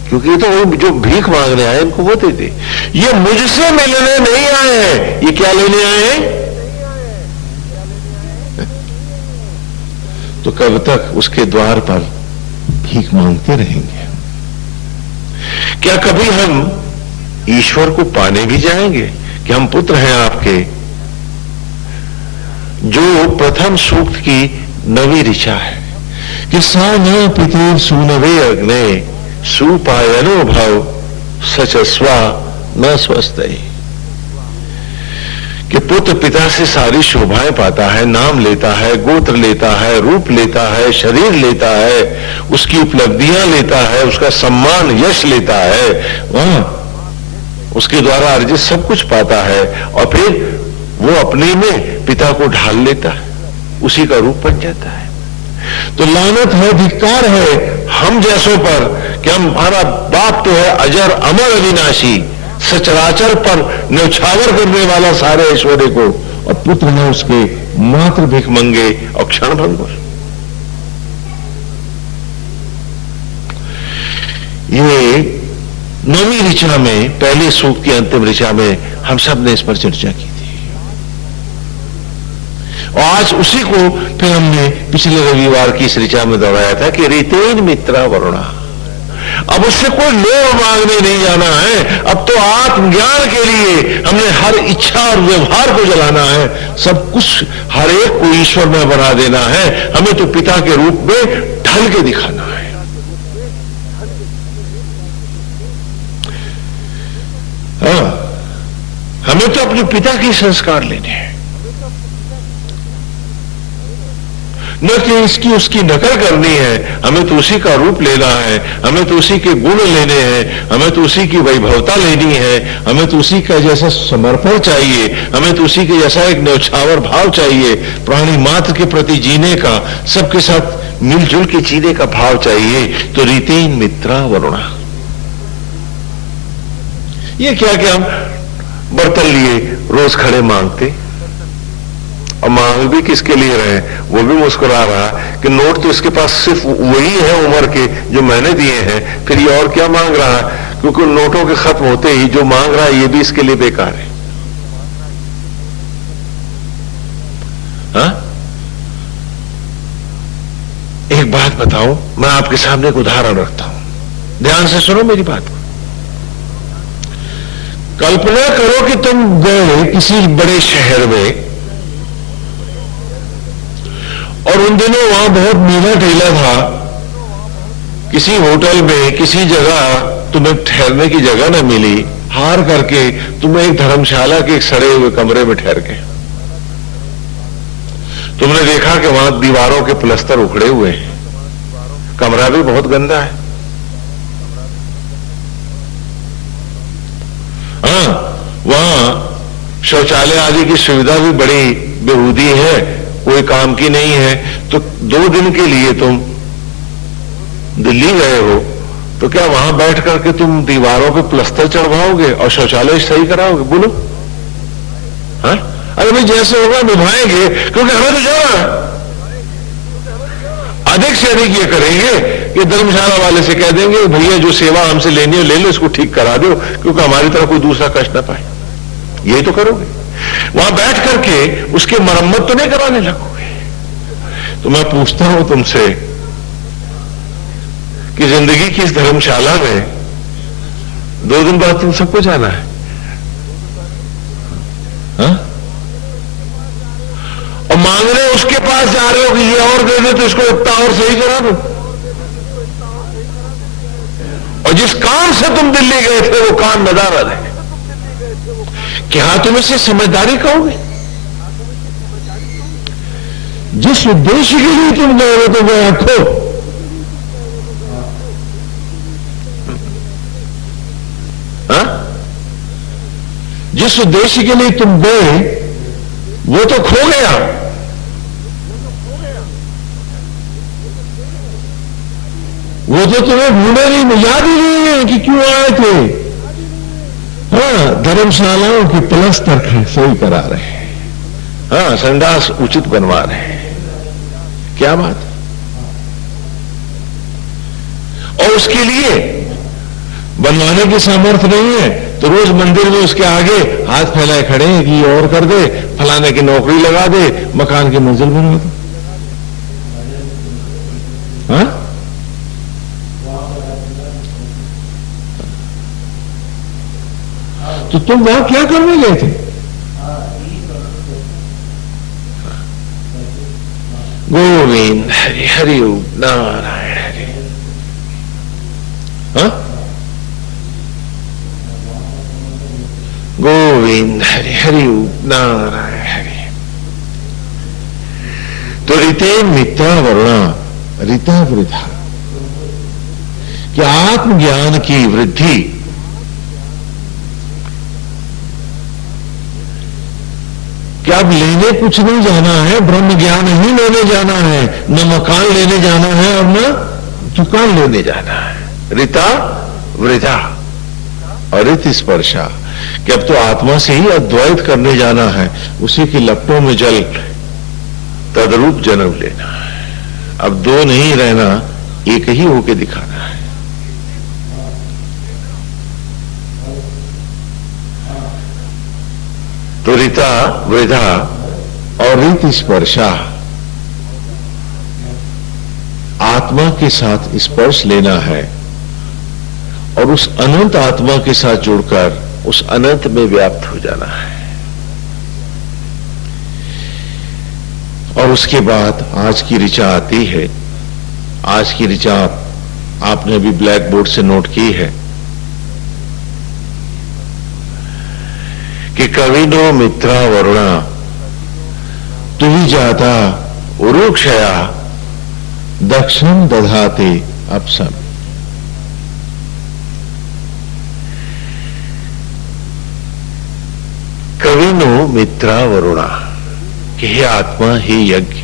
क्योंकि ये तो वो जो भीख मांगने आए इनको वो दे दे। ये मुझसे मिलने नहीं आए हैं, ये क्या लेने आए हैं? तो कब तक उसके द्वार पर भीख मांगते रहेंगे? क्या कभी हम ईश्वर को पाने भी जाएंगे कि हम पुत्र हैं आपके। जो प्रथम सूक्त की नवी ऋचा है कि सा न पितुर सुनवे अग्ने सुपायनो भव सचस्वा न स्वस्तये, कि पुत्र पिता से सारी शोभाएं पाता है, नाम लेता है, गोत्र लेता है, रूप लेता है, शरीर लेता है, उसकी उपलब्धियां लेता है, उसका सम्मान यश लेता है, वहां उसके द्वारा अर्जित सब कुछ पाता है और फिर वो अपने में पिता को ढाल लेता है, उसी का रूप बन जाता है। तो लानत है, धिक्कार है हम जैसों पर कि हमारा बाप तो है अजर अमर अविनाशी, सचराचर पर न्यौछावर करने वाला सारे ऐश्वर्य को, और पुत्र है उसके मात्र भिख मंगे और क्षण भंगुर। ये नवी ऋचा में, पहले सूक्त की अंतिम ऋचा में हम सब ने इस पर चर्चा की थी और आज उसी को फिर हमने पिछले रविवार की इस ऋचा में दोहराया था कि रीतेन मित्रा वरुणा। अब उससे कोई लोभ मांगने नहीं जाना है, अब तो आत्मज्ञान के लिए हमने हर इच्छा और व्यवहार को जलाना है, सब कुछ हर एक को ईश्वर में बना देना है, हमें तो पिता के रूप में ढल के दिखाना है। हाँ, हमें तो अपने पिता के संस्कार लेने हैं, न कि इसकी उसकी नकल करनी है। हमें तो उसी का रूप लेना है, हमें तो उसी के गुण लेने हैं, हमें तो उसी की वैभवता लेनी है, हमें तो उसी का जैसा समर्पण चाहिए, हमें तो उसी के जैसा एक न्यौछावर भाव चाहिए, प्राणी मात्र के प्रति जीने का, सबके साथ मिलजुल के जीने का भाव चाहिए। तो रीतेन मित्रा वरुणा, ये क्या कि हम बर्तन लिए रोज खड़े मांगते, और मांग भी किसके लिए रहे, वो भी मुस्कुरा रहा कि नोट तो इसके पास सिर्फ वही है उम्र के जो मैंने दिए हैं, फिर ये और क्या मांग रहा है, क्योंकि नोटों के खत्म होते ही जो मांग रहा है ये भी इसके लिए बेकार है। हाँ? एक बात बताऊं, मैं आपके सामने एक उदाहरण रखता हूं, ध्यान से सुनो मेरी बात को। कल्पना करो कि तुम गए किसी बड़े शहर में और उन दिनों वहां बहुत मीना ठेला था, किसी होटल में किसी जगह तुम्हें ठहरने की जगह न मिली, हार करके तुम्हें एक धर्मशाला के एक सड़े हुए कमरे में ठहर गए। तुमने देखा कि वहां दीवारों के प्लस्तर उखड़े हुए हैं, कमरा भी बहुत गंदा है। हाँ, वहां शौचालय आदि की सुविधा भी बड़ी बेहूदी है, कोई काम की नहीं है। तो 2 दिन के लिए तुम दिल्ली गए हो, तो क्या वहां बैठ करके तुम दीवारों पे प्लस्तर चढ़वाओगे और शौचालय सही कराओगे? बोलो। हाँ, अरे भाई जैसे होगा निभाएंगे, क्योंकि हमें तो जाना है। अधिक से अधिक ये करेंगे कि धर्मशाला वाले से कह देंगे भैया जो सेवा हमसे लेनी है ले लो, इसको ठीक करा दो, क्योंकि हमारी तरफ कोई दूसरा कष्ट ना पाए। यही तो करोगे, वहां बैठ करके उसकी मरम्मत तो नहीं कराने लगोगे। तो मैं पूछता हूं तुमसे कि जिंदगी की इस धर्मशाला में 2 दिन बाद तुम सबको जाना है, हा? और मांगने उसके पास जा रहे हो कि ये और दे दे तो इसको इतना और सही करा दो, और जिस काम से तुम दिल्ली गए थे वो काम नदारद है। क्या तुम इसे समझदारी कहोगे? जिस उद्देश्य के लिए तुम गए हो तो वो आंखो, जिस उद्देश्य के लिए तुम गए वो तो खो गया। वो तो तुम्हें भूले नहीं, याद ही नहीं है कि क्यों आए थे। हाँ, धर्मशालाओं की प्लस्तर सही करा रहे हैं, हाँ, संडास उचित बनवा रहे हैं, क्या बात। और उसके लिए बनवाने की सामर्थ्य नहीं है तो रोज मंदिर में उसके आगे हाथ फैलाए खड़े हैं कि ये और कर दे, फलाने की नौकरी लगा दे, मकान की मंजिल बना दो। हाँ, तो तुम वहां क्या करने गए थे? गोविंद हरि हरि ओम नारायण हरि। हाँ? गोविंद हरि हरि ओम नारायण हरि। तो ऋते मित्रा वरुणा ऋता वृथा, कि आत्मज्ञान की वृद्धि क्या अब लेने कुछ नहीं जाना है, ब्रह्म ज्ञान ही लेने जाना है, न मकान लेने जाना है और न दुकान लेने जाना है। ऋता वृथा और ऋत स्पर्शा, कि अब तो आत्मा से ही अद्वैत करने जाना है, उसी की लपटों में जल तदरूप जन्म लेना है। अब दो नहीं रहना, एक ही होके दिखाना है। तो ऋता वृथा और ऋत स्पर्शा, आत्मा के साथ स्पर्श लेना है और उस अनंत आत्मा के साथ जुड़कर उस अनंत में व्याप्त हो जाना है। और उसके बाद आज की ऋचा आती है। आज की ऋचा आपने अभी ब्लैक बोर्ड से नोट की है कि कविनो मित्रा वरुणा तुहि जाता उरुक्षया दक्षिण दधाते अपसन। कविनो मित्रा वरुणा, कि हे आत्मा ही यज्ञ।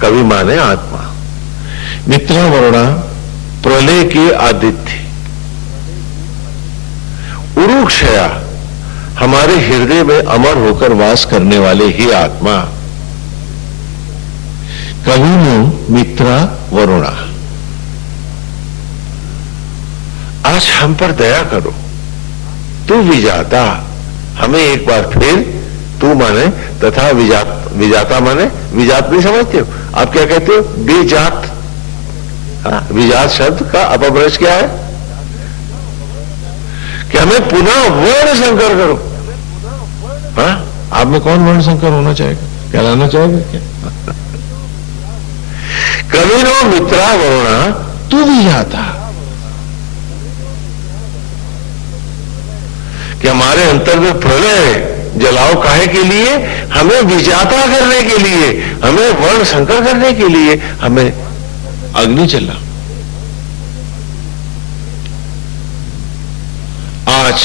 कवि माने आत्मा, मित्रा वरुणा प्रलय के आदित्य, उरुक्षया हमारे हृदय में अमर होकर वास करने वाले ही आत्मा। कविनो मित्रा वरुणा, आज हम पर दया करो। तू विजाता, हमें एक बार फिर, तू माने तथा विजाता माने, विजात नहीं समझते हो आप, क्या कहते हो? बेजात। विजात शब्द का अपभ्रंश क्या है? कि हमें पुनः वर्ण संकर करो। हाँ, आप में कौन वर्ण संकर होना चाहेगा, कहलाना चाहेगा क्या? कविनो मित्रा वरुणा तू विजाता, कि हमारे अंतर में प्रलय जलाओ काहे के लिए? हमें विजाता करने के लिए, हमें वर्ण संकर करने के लिए, हमें अग्नि चला। आज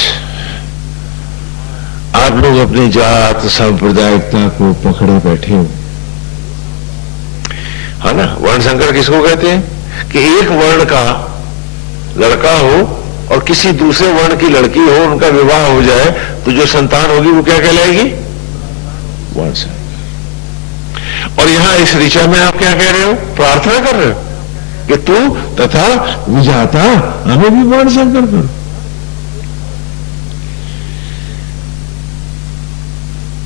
आप लोग अपनी जात सांप्रदायिकता को पकड़े बैठे हो, है ना? वर्ण संकर किसको कहते हैं? कि एक वर्ण का लड़का हो और किसी दूसरे वर्ण की लड़की हो, उनका विवाह हो जाए तो जो संतान होगी वो क्या कहलाएगी? वर्ण संकर। और यहां इस ऋचा में आप क्या कह रहे हो? प्रार्थना कर रहे हो कि तू तथा विजाता हमें भी वर्ण संकर करो।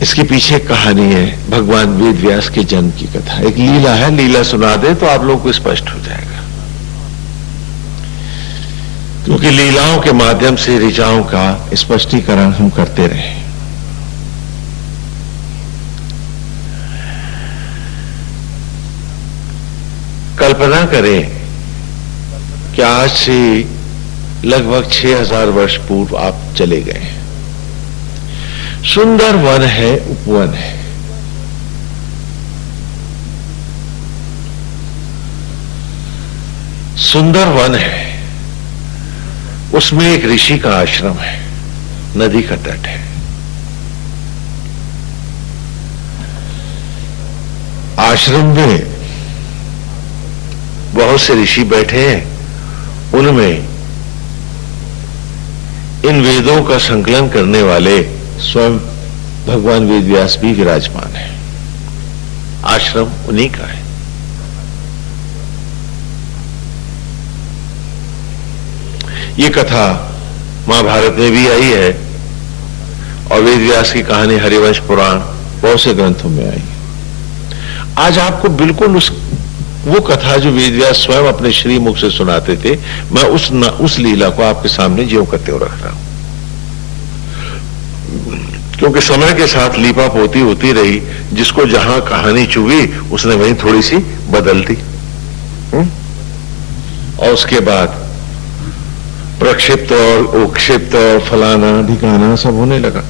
इसके पीछे एक कहानी है, भगवान वेद व्यास के जन्म की कथा। एक लीला है, लीला सुना दे तो आप लोग को स्पष्ट हो जाएगा, क्योंकि लीलाओं के माध्यम से ऋचाओं का स्पष्टीकरण हम करते रहे। कल्पना करें कि आज से लगभग 6000 वर्ष पूर्व आप चले गए। सुंदर वन है, उपवन है, सुंदर वन है, उसमें एक ऋषि का आश्रम है, नदी का तट है। आश्रम में बहुत से ऋषि बैठे हैं, उनमें इन वेदों का संकलन करने वाले स्वयं भगवान वेद व्यास भी विराजमान है। आश्रम उन्हीं का है। ये कथा महाभारत में भी आई है और वेद व्यास की कहानी हरिवंश पुराण बहुत से ग्रंथों में आई। आज आपको बिल्कुल वो कथा जो वेद व्यास स्वयं अपने श्रीमुख से सुनाते थे, मैं उस लीला को आपके सामने ज्यों करते हुए रख रहा हूं। क्योंकि समय के साथ लीपा पोती होती रही, जिसको जहां कहानी चुभी उसने वहीं थोड़ी सी बदल दी। और उसके बाद प्रक्षिप्त और उक्षिप्त और फलाना ढिकाना सब होने लगा।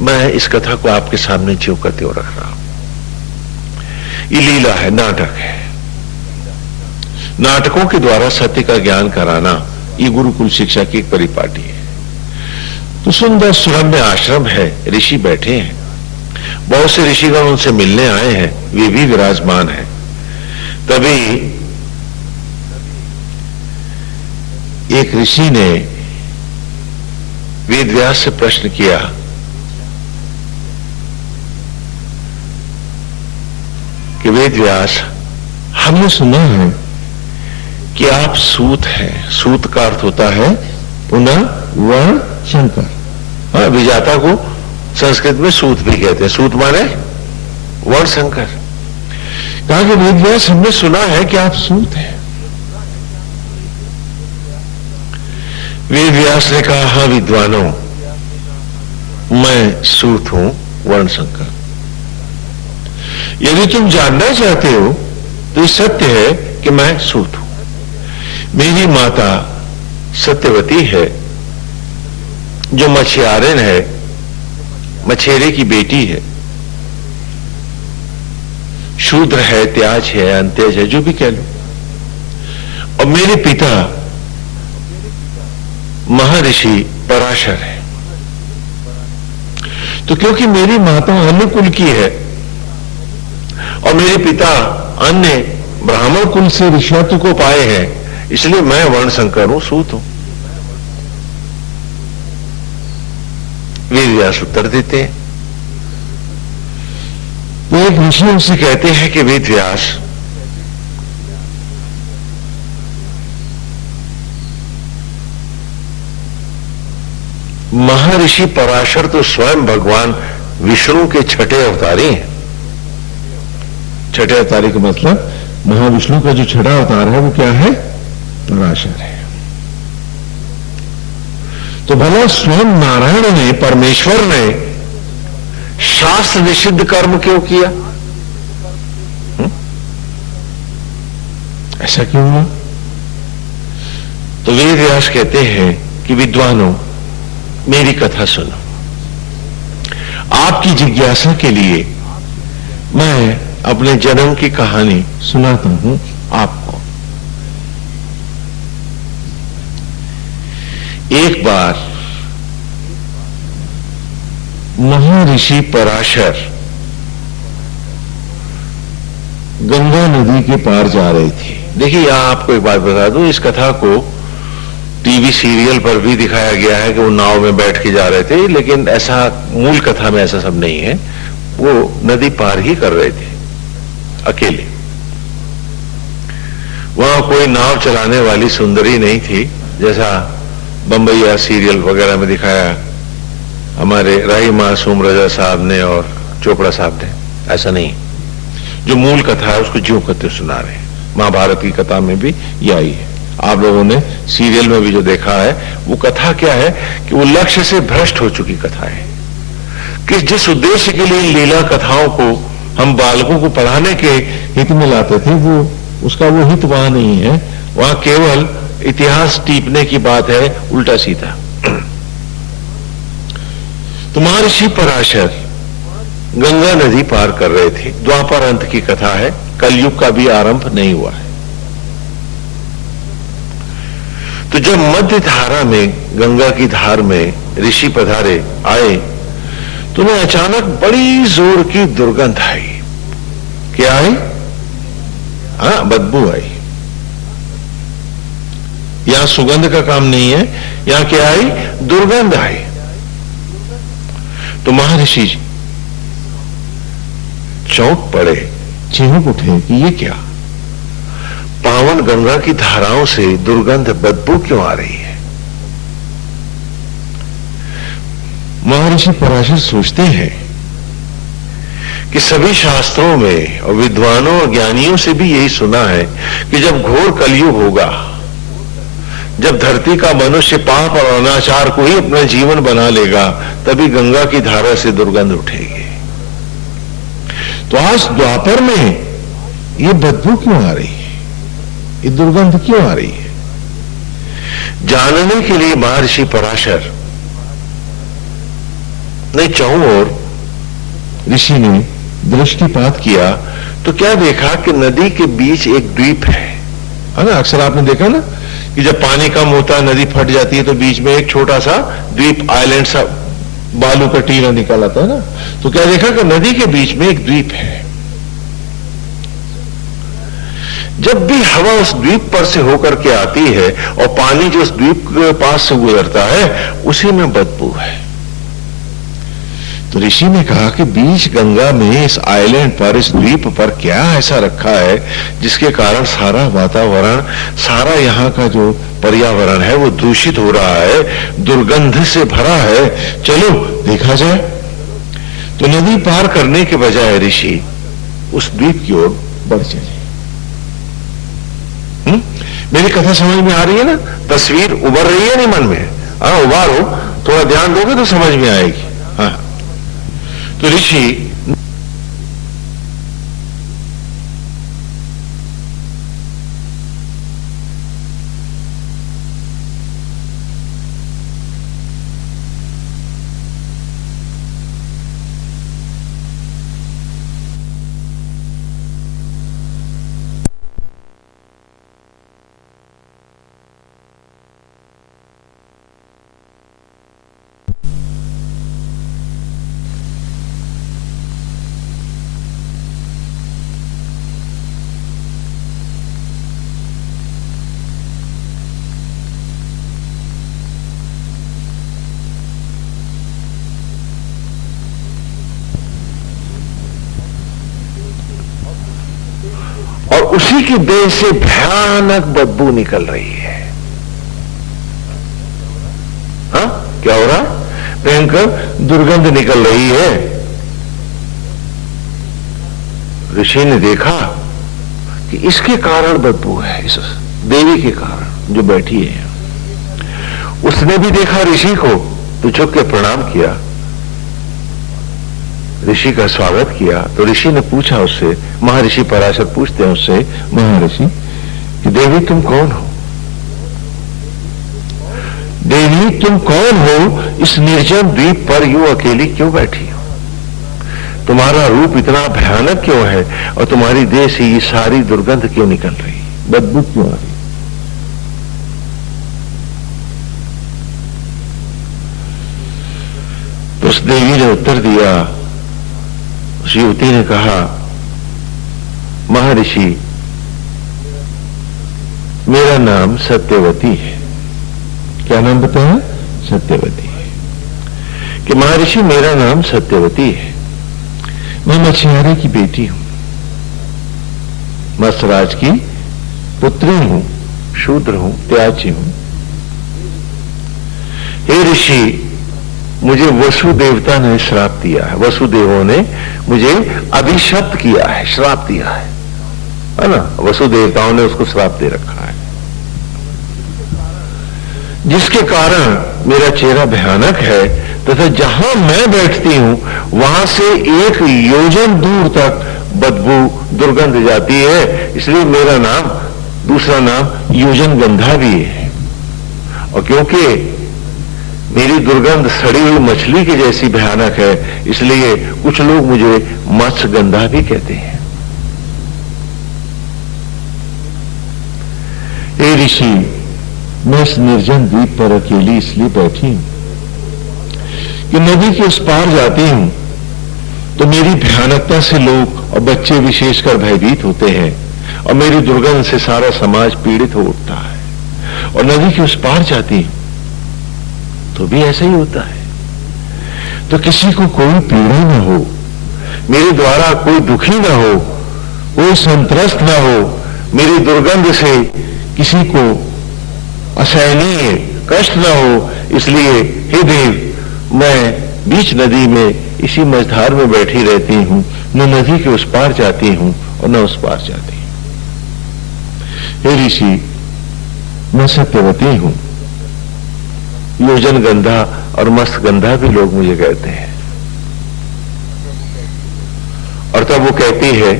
मैं इस कथा को आपके सामने ज्यों का त्यों रख रहा हूं। ये लीला है, नाटक है। नाटकों के द्वारा सत्य का ज्ञान कराना ये गुरुकुल शिक्षा की एक परिपाटी है। तो सुंदर सुरम्य आश्रम है, ऋषि बैठे हैं, बहुत से ऋषिगण उनसे मिलने आए हैं, वे भी विराजमान हैं। तभी एक ऋषि ने वेदव्यास से प्रश्न किया कि वेदव्यास, हमने सुना है कि आप सूत हैं। सूत का अर्थ होता है पुनः वर्ण शंकर। हाँ, विजाता को संस्कृत में सूत भी कहते हैं। सूत माने वर्ण शंकर। कहा कि वेदव्यास, हमने सुना है कि आप सूत हैं। वेदव्यास ने कहा, हाँ विद्वानों, मैं सूत हूं, वर्ण शंकर। यदि तुम जानना चाहते हो तो ये सत्य है कि मैं सूत हूं। मेरी माता सत्यवती है, जो मछियारन है, मछेरे की बेटी है, शूद्र है, त्याज है, अंत्यज है, जो भी कह लो। और मेरे पिता महर्षि पराशर है। तो क्योंकि मेरी माता अन्य कुल की है और मेरे पिता अन्य ब्राह्मण कुल से ऋषित्व को पाए हैं, इसलिए मैं वर्ण शंकर हूं, सूत हूं। वेदव्यास उत्तर देते हैं। तो एक ऋषि उनसे कहते हैं कि वेदव्यास, महर्षि पराशर तो स्वयं भगवान विष्णु के छठे अवतारी हैं। छठे अवतारी का मतलब महाविष्णु का जो छठा अवतार है वो क्या है? पराशर है। तो भला स्वयं नारायण ने, परमेश्वर ने शास्त्र निषिद्ध कर्म क्यों किया? ऐसा क्यों हुआ? तो वेदव्यास कहते हैं कि विद्वानों, मेरी कथा सुनो। आपकी जिज्ञासा के लिए मैं अपने जन्म की कहानी सुनाता हूं आपको। एक बार महर्षि पराशर गंगा नदी के पार जा रहे थे। देखिए, यहां आपको एक बात बता दूं, इस कथा को टीवी सीरियल पर भी दिखाया गया है कि वो नाव में बैठ के जा रहे थे, लेकिन ऐसा मूल कथा में ऐसा सब नहीं है। वो नदी पार ही कर रहे थे अकेले। वहां कोई नाव चलाने वाली सुंदरी नहीं थी, जैसा बंबईया सीरियल वगैरह में दिखाया हमारे राही मासूम रजा साहब ने और चोपड़ा साहब ने। ऐसा नहीं, जो मूल कथा है उसको ज्यों कत्यूं सुना रहे हैं। महाभारत की कथा में भी ये आई है। आप लोगों ने सीरियल में भी जो देखा है, वो कथा क्या है कि वो लक्ष्य से भ्रष्ट हो चुकी कथा है। कि जिस उद्देश्य के लिए लीला कथाओं को हम बालकों को पढ़ाने के हित में लाते थे, वो उसका वो हित वहां नहीं है। वहां केवल इतिहास टीपने की बात है, उल्टा सीधा। तो महर्षि पराशर गंगा नदी पार कर रहे थे। द्वापर अंत की कथा है, कलयुग का भी आरंभ नहीं हुआ है। तो जब मध्य धारा में, गंगा की धार में ऋषि पधारे आए, तो उन्हें अचानक बड़ी जोर की दुर्गंध आई। क्या आई? हाँ, बदबू आई। यहां सुगंध का काम नहीं है, यहां क्या आई? दुर्गंध आई। तो महर्षि चौंक पड़े, चिहुक उठे कि ये क्या? पावन गंगा की धाराओं से दुर्गंध, बदबू क्यों आ रही है? महर्षि पराशर सोचते हैं कि सभी शास्त्रों में और विद्वानों और ज्ञानियों से भी यही सुना है कि जब घोर कलयुग होगा जब धरती का मनुष्य पाप और अनाचार को ही अपना जीवन बना लेगा, तभी गंगा की धारा से दुर्गंध उठेगी। तो आज द्वापर में ये बदबू क्यों आ रही है, ये दुर्गंध क्यों आ रही है? जानने के लिए महर्षि पराशर ने चारों ओर ऋषि ने दृष्टिपात किया तो क्या देखा कि नदी के बीच एक द्वीप है ना। अक्सर आपने देखा ना कि जब पानी कम होता है, नदी फट जाती है, तो बीच में एक छोटा सा द्वीप, आइलैंड सा, बालू का टीला निकल आता है ना। तो क्या देखा कि नदी के बीच में एक द्वीप है। जब भी हवा उस द्वीप पर से होकर के आती है और पानी जो उस द्वीप के पास से गुजरता है, उसी में बदबू है। तो ऋषि ने कहा कि बीच गंगा में इस आइलैंड पर, इस द्वीप पर क्या ऐसा रखा है जिसके कारण सारा वातावरण, सारा यहाँ का जो पर्यावरण है वो दूषित हो रहा है, दुर्गंध से भरा है। चलो देखा जाए। तो नदी पार करने के बजाय ऋषि उस द्वीप की ओर बढ़ चले। मेरी कथा समझ में आ रही है ना? तस्वीर उभर रही है नहीं मन में? हाँ, उभारो, थोड़ा ध्यान दोगे तो समझ में आएगी। हाँ, तो ऋषि और उसी की देह से भयानक बदबू निकल रही है। हाँ, क्या हो रहा? भयंकर दुर्गंध निकल रही है। ऋषि ने देखा कि इसके कारण बदबू है, इस देवी के कारण जो बैठी है। उसने भी देखा ऋषि को, तो झुक के प्रणाम किया, ऋषि का स्वागत किया। तो ऋषि ने पूछा उससे, महर्षि पराशर पूछते हैं उससे, महर्षि कि देवी तुम कौन हो? देवी तुम कौन हो? इस निर्जन द्वीप पर यूं अकेली क्यों बैठी हो? तुम्हारा रूप इतना भयानक क्यों है और तुम्हारी देह से ये सारी दुर्गंध क्यों निकल रही, बदबू क्यों आ रही? तो उस देवी ने उत्तर दिया, उस युवती ने कहा, महर्षि मेरा नाम सत्यवती है। क्या नाम बताया? सत्यवती है। कि महर्षि मेरा नाम सत्यवती है, मैं मछियारे की बेटी हूं, मत्सराज की पुत्री हूं, शूद्र हूं, त्याज्य हूं। हे ऋषि, मुझे वसु देवता ने श्राप दिया है, वसुदेवों ने मुझे अभिशप्त किया है, श्राप दिया है ना? वसु देवताओं ने उसको श्राप दे रखा है, जिसके कारण मेरा चेहरा भयानक है तथा जहां मैं बैठती हूं वहां से 1 योजन दूर तक बदबू, दुर्गंध जाती है। इसलिए मेरा नाम, दूसरा नाम योजन गंधा भी है। और क्योंकि मेरी दुर्गंध सड़ी हुई मछली की जैसी भयानक है, इसलिए कुछ लोग मुझे मत्स्य गंधा भी कहते हैं। हे ऋषि, मैं इस निर्जन द्वीप पर अकेली इसलिए बैठी हूं कि नदी के उस पार जाती हूं तो मेरी भयानकता से लोग और बच्चे विशेषकर भयभीत होते हैं और मेरी दुर्गंध से सारा समाज पीड़ित हो उठता है। और नदी के उस पार जाती हूं तो भी ऐसा ही होता है। तो किसी को कोई पीड़ा न हो, मेरे द्वारा कोई दुखी न हो, कोई संत्रस्त न हो, मेरी दुर्गंध से किसी को असहनीय कष्ट न हो, इसलिए हे देव, मैं बीच नदी में इसी मझधार में बैठी रहती हूं, न नदी के उस पार जाती हूं और न उस पार जाती हूं। हे ऋषि, मैं सत्यवती हूं। योजन गंधा और मस्त गंधा भी लोग मुझे कहते हैं। और तब वो कहती है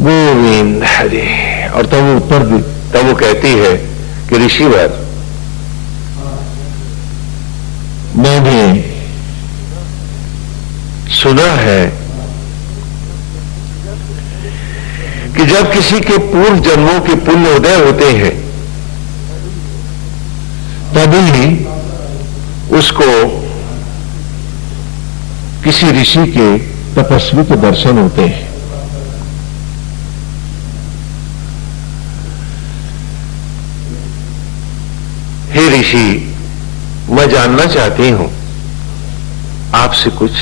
गोविंद हरि। और तब वो उत्तर दी, तब वो कहती है कि ऋषिवर, मैंने सुना है कि जब किसी के पूर्व जन्मों के पुण्य उदय होते हैं तभी उसको किसी ऋषि के तपस्वी के दर्शन होते हैं। हे ऋषि, मैं जानना चाहती हूं आपसे कुछ,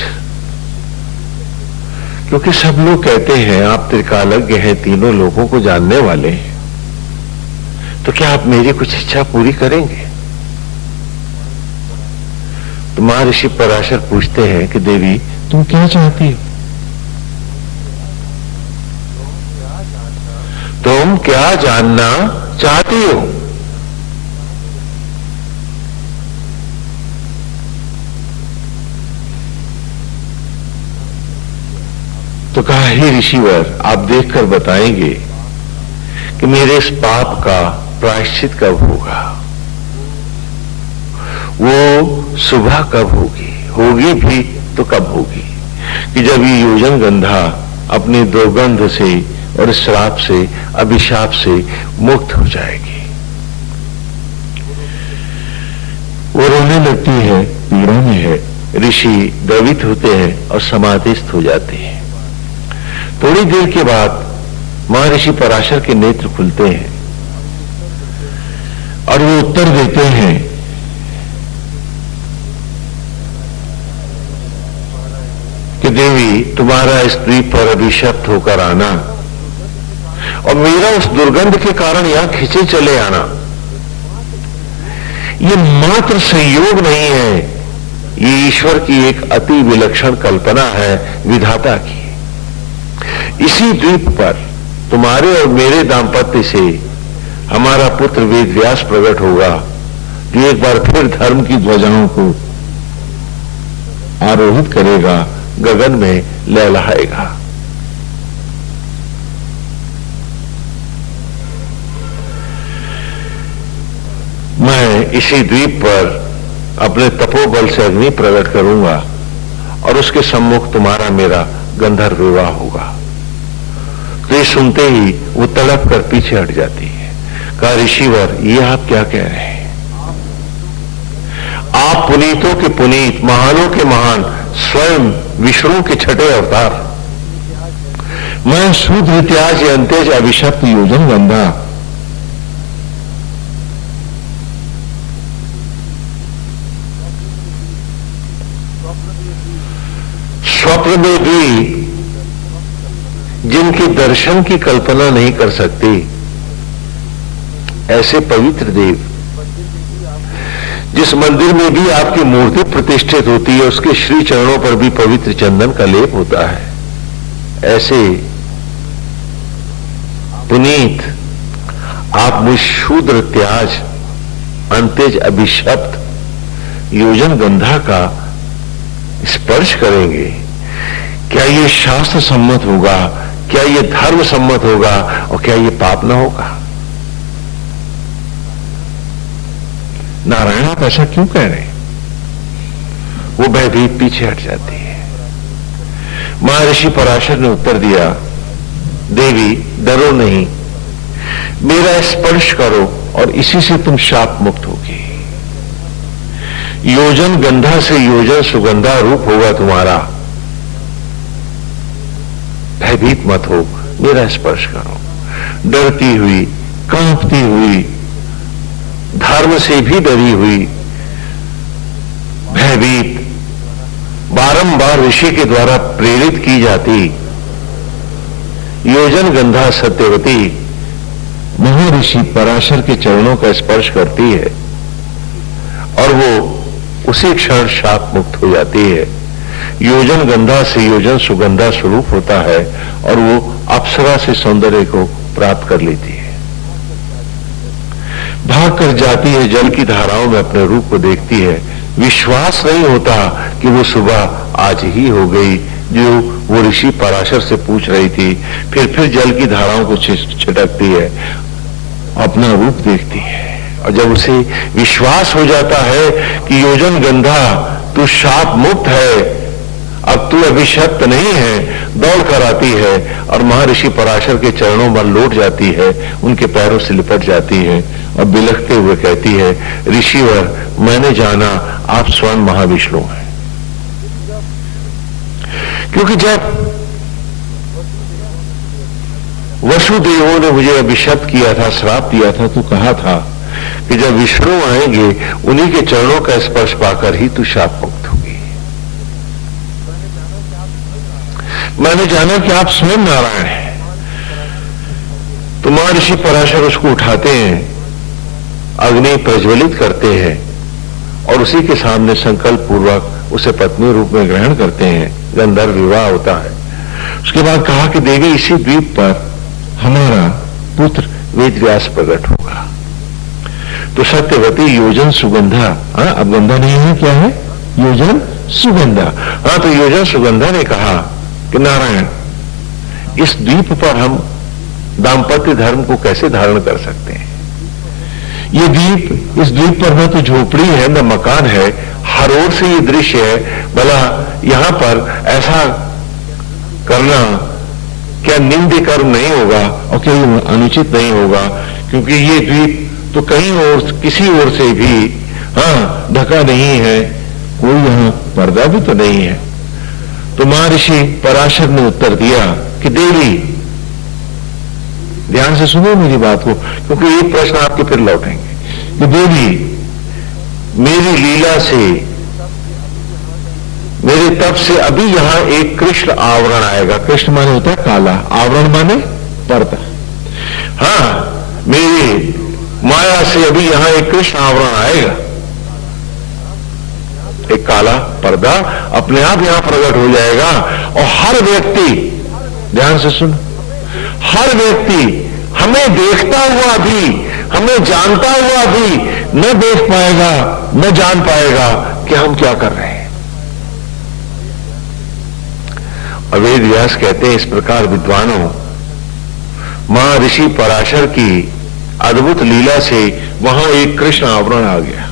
क्योंकि सब लोग कहते हैं आप त्रिकालज्ञ हैं, तीनों लोगों को जानने वाले हैं, तो क्या आप मेरी कुछ इच्छा पूरी करेंगे? तो महर्षि पराशर पूछते हैं कि देवी, तुम क्या चाहती हो? तुम क्या जानना चाहती हो? तो कहा, हे ऋषिवर, आप देखकर बताएंगे कि मेरे इस पाप का प्रायश्चित कब होगा, वो सुबह कब होगी, होगी भी तो कब होगी, कि जब ये योजन गंधा अपनी दुर्गंध से और श्राप से, अभिशाप से मुक्त हो जाएगी। वो रोने लगती है, पीड़ा में है। ऋषि द्रवित होते हैं और समाधिस्थ हो जाते हैं। थोड़ी देर के बाद महर्षि पराशर के नेत्र खुलते हैं और वो उत्तर देते हैं कि देवी, तुम्हारा इस द्वीप पर अभिशप्त होकर आना और मेरा उस दुर्गंध के कारण यहां खींचे चले आना, ये मात्र संयोग नहीं है, ये ईश्वर की एक अति विलक्षण कल्पना है विधाता की। इसी द्वीप पर तुम्हारे और मेरे दाम्पत्य से हमारा पुत्र वेद व्यास प्रकट होगा, जो एक बार फिर धर्म की ध्वजाओं को आरोहित करेगा, गगन में लहलहाएगा। मैं इसी द्वीप पर अपने तपोबल से अग्नि प्रकट करूंगा और उसके सम्मुख तुम्हारा मेरा गंधर्व विवाह होगा। तो ये सुनते ही वो तड़प कर पीछे हट जाती है। कहा, ऋषिवर, ये आप क्या कह रहे हैं? आप पुनीतों के पुनीत, महानों के महान, स्वयं विष्णु के छठे अवतार। मैं शूद्र इत्याज अंत्यज अभिशप्त योजन गंधा स्वप्न में भी जिनके दर्शन की कल्पना नहीं कर सकती, ऐसे पवित्र देव, जिस मंदिर में भी आपकी मूर्ति प्रतिष्ठित होती है उसके श्री चरणों पर भी पवित्र चंदन का लेप होता है, ऐसे पुनीत आप मुझ शूद्र त्याज अंत्यज अभिशप्त योजन गंधा का स्पर्श करेंगे? क्या ये शास्त्र सम्मत होगा? क्या ये धर्म सम्मत होगा? और क्या ये पाप न होगा? नारायण, आप ऐसा क्यों कह रहे हैं? वो भयभीत पीछे हट जाती है। महर्षि पराशर ने उत्तर दिया, देवी, डरो नहीं, मेरा स्पर्श करो और इसी से तुम शाप मुक्त होगी। योजन गंधा से योजन सुगंधा रूप होगा तुम्हारा। भयभीत मत हो, मेरा स्पर्श करो। डरती हुई, कांपती हुई, धर्म से भी डरी हुई, भयभीत, बारंबार ऋषि के द्वारा प्रेरित की जाती योजन गंधा सत्यवती महर्षि पराशर के चरणों का स्पर्श करती है और वो उसी क्षण शाप मुक्त हो जाती है। योजन गंधा से योजन सुगंधा स्वरूप होता है और वो अप्सरा से सौंदर्य को प्राप्त कर लेती है। भाग कर जाती है, जल की धाराओं में अपने रूप को देखती है। विश्वास नहीं होता कि वो सुबह आज ही हो गई जो वो ऋषि पराशर से पूछ रही थी। फिर जल की धाराओं को छिटकती है, अपना रूप देखती है, और जब उसे विश्वास हो जाता है कि योजन गंधा तू शाप मुक्त है, अब तू अभिशप्त नहीं है, दौड़ कर आती है और महर्षि पराशर के चरणों में लौट जाती है, उनके पैरों से लिपट जाती है और बिलखते हुए कहती है, ऋषिवर मैंने जाना आप स्वयं महाविष्णु हैं। क्योंकि जब वसुदेवों ने मुझे अभिशप्त किया था, श्राप दिया था, तो कहा था कि जब विष्णु आएंगे उन्हीं के चरणों का स्पर्श पाकर ही तू शाप मुक्त होगी। मैंने जाना कि आप स्वयं नारायण हैं। तो महर्षि पराशर उसको उठाते हैं, अग्नि प्रज्वलित करते हैं और उसी के सामने संकल्प पूर्वक उसे पत्नी रूप में ग्रहण करते हैं। गंधर्व विवाह होता है। उसके बाद कहा कि देवी इसी द्वीप पर हमारा पुत्र वेदव्यास प्रकट होगा। तो सत्यवती योजन सुगंधा, अब गंधा नहीं है, क्या है? योजन सुगंधा। तो योजन सुगंधा ने कहा कि नारायण, इस द्वीप पर हम दाम्पत्य धर्म को कैसे धारण कर सकते हैं? ये द्वीप, इस द्वीप पर न तो झोपड़ी है न मकान है, हर ओर से ये दृश्य है। भला यहां पर ऐसा करना क्या निंद्य कर्म नहीं होगा और क्या अनुचित नहीं होगा? क्योंकि ये द्वीप तो कहीं और किसी ओर से भी ढका नहीं है, कोई यहाँ पर्दा भी तो नहीं है। तो महर्षि पराशर ने उत्तर दिया कि देवी, ध्यान से सुनो मेरी बात को, क्योंकि एक प्रश्न आपके फिर लौटेंगे कि देवी, मेरी लीला से, मेरे तप से अभी यहां एक कृष्ण आवरण आएगा। कृष्ण माने होता है काला, आवरण माने पर्दा। मेरी माया से अभी यहां एक कृष्ण आवरण आएगा, एक काला पर्दा अपने आप यहां प्रकट हो जाएगा और हर व्यक्ति, ध्यान से सुन, हर व्यक्ति हमें देखता हुआ भी, हमें जानता हुआ भी न देख पाएगा, न जान पाएगा कि हम क्या कर रहे हैं। वेद व्यास कहते हैं, इस प्रकार विद्वानों, महर्षि पराशर की अद्भुत लीला से वहां एक कृष्ण आवरण आ गया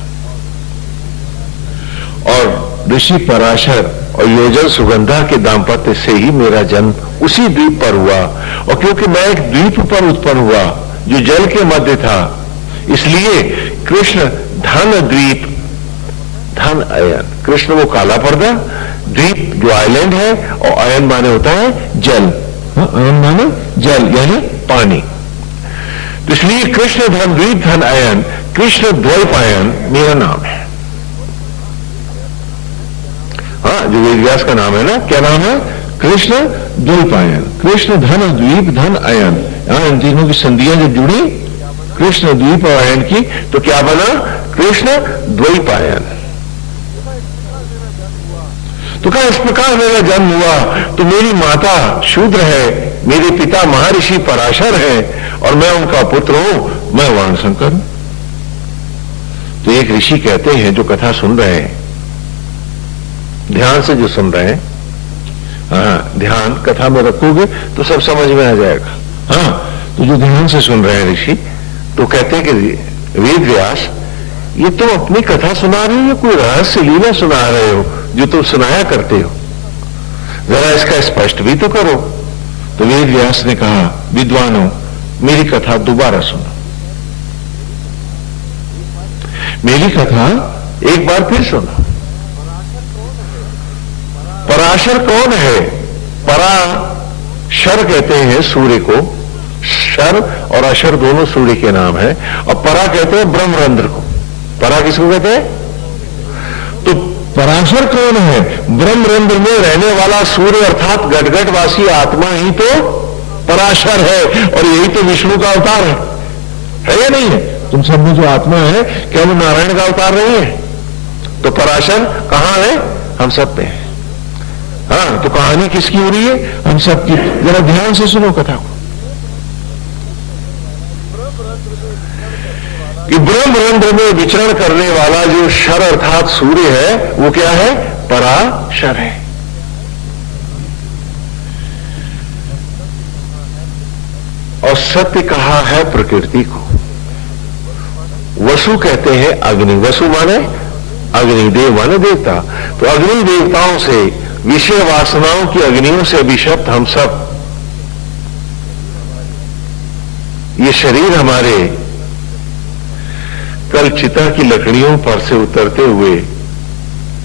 और ऋषि पराशर और योजन सुगंधा के दाम्पत्य से ही मेरा जन्म उसी द्वीप पर हुआ। और क्योंकि मैं एक द्वीप पर उत्पन्न हुआ जो जल के मध्य था, इसलिए कृष्ण धन द्वीप, धन अयन, कृष्ण वो काला पर्दा, द्वीप जो आइलैंड है, और अयन माने होता है जल, अयन माने जल यानी पानी। तो इसलिए कृष्ण धन द्वीप धन अयन, कृष्ण द्वैपायन मेरा नाम है। जो वेद व्यास का नाम है ना, क्या नाम है? कृष्ण द्वैपायन, कृष्ण धन द्वीप धन अयन। इन तीनों की संधियां जब जुड़ी कृष्ण द्वीप और अयन की, तो क्या बना? कृष्ण द्वैपायन। तो क्या इस प्रकार मेरा जन्म हुआ? तो मेरी माता शूद्र है, मेरे पिता महर्षि पराशर है और मैं उनका पुत्र हूं, मैं वर्णशंकर हूं। तो एक ऋषि कहते हैं, जो कथा सुन रहे हैं, ध्यान से जो सुन रहे हैं, ध्यान कथा में रखोगे तो सब समझ में आ जाएगा। तो जो ध्यान से सुन रहे हैं ऋषि, तो कहते हैं कि वेद व्यास, ये तुम अपनी कथा सुना रहे हो या कोई रहस्य लीला सुना रहे हो जो तुम सुनाया करते हो? जरा इसका स्पष्ट भी तो करो। तो वेद व्यास ने कहा, विद्वानों, मेरी कथा दोबारा सुनो, मेरी कथा एक बार फिर सुनो। पराशर कौन है? पराशर कहते हैं सूर्य को, शर और अशर दोनों सूर्य के नाम है, और परा कहते हैं ब्रह्मरंध्र को। परा किसको कहते हैं? तो पराशर कौन है? ब्रह्मरंध्र में रहने वाला सूर्य अर्थात गटगटवासी आत्मा ही तो पराशर है, और यही तो विष्णु का अवतार है या नहीं है? तुम सब में जो आत्मा है, क्या वो नारायण का अवतार नहीं है? तो पराशर कहां है? हम सब पे है। तो कहानी किसकी हो रही है? हम सब की। जरा ध्यान से सुनो कथा को। कि ब्रह्म में विचरण करने वाला जो शर अर्थात सूर्य है वो क्या है? पराशर है। और सत्य कहा है प्रकृति को। वसु कहते हैं अग्नि। वसु माने अग्निदेव माने देवता। तो अग्नि देवताओं से, विषय वासनाओं की अग्नियों से अभिशप्त हम सब, ये शरीर हमारे कल चिता की लकड़ियों पर से उतरते हुए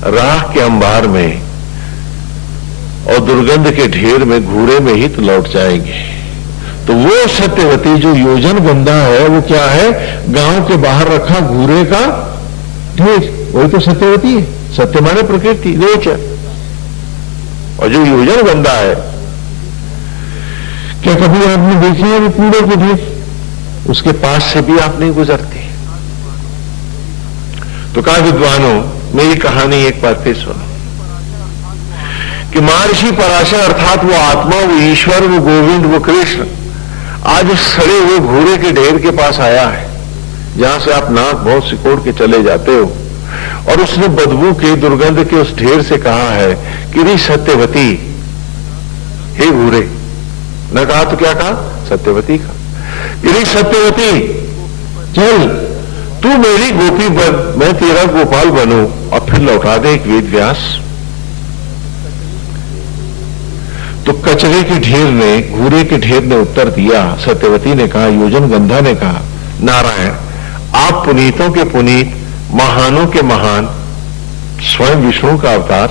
राख के अंबार में और दुर्गंध के ढेर में घूरे में ही तो लौट जाएंगे। तो वो सत्यवती जो योजन गंधा है वो क्या है? गांव के बाहर रखा घूरे का ढेर, वही तो सत्यवती है। सत्य माने प्रकृति, नेचर। और जो योजन गंधा है, क्या कभी आपने देखी है वो कूड़े के ढेर? उसके पास से भी आप नहीं गुजरते। तो कहा विद्वानों, मेरी कहानी एक बार फिर सुनो कि महर्षि पराशर अर्थात वो आत्मा, वो ईश्वर, वो गोविंद, वो कृष्ण आज उस सड़े हुए घूरे के ढेर के पास आया है जहां से आप नाक बहुत सिकोड़ के चले जाते हो। और उसने बदबू के, दुर्गंध के उस ढेर से कहा है कि रे सत्यवती, हे घूरे। न कहा तो क्या कहा? सत्यवती का। रे सत्यवती, चल तू मेरी गोपी बन, मैं तेरा गोपाल बनूं और फिर लौटा दे एक वेद व्यास। तो कचरे के ढेर ने, घूरे के ढेर ने उत्तर दिया। सत्यवती ने कहा, योजन गंधा ने कहा, नारायण आप पुनीतों के पुनीत, महानों के महान, स्वयं विष्णु का अवतार,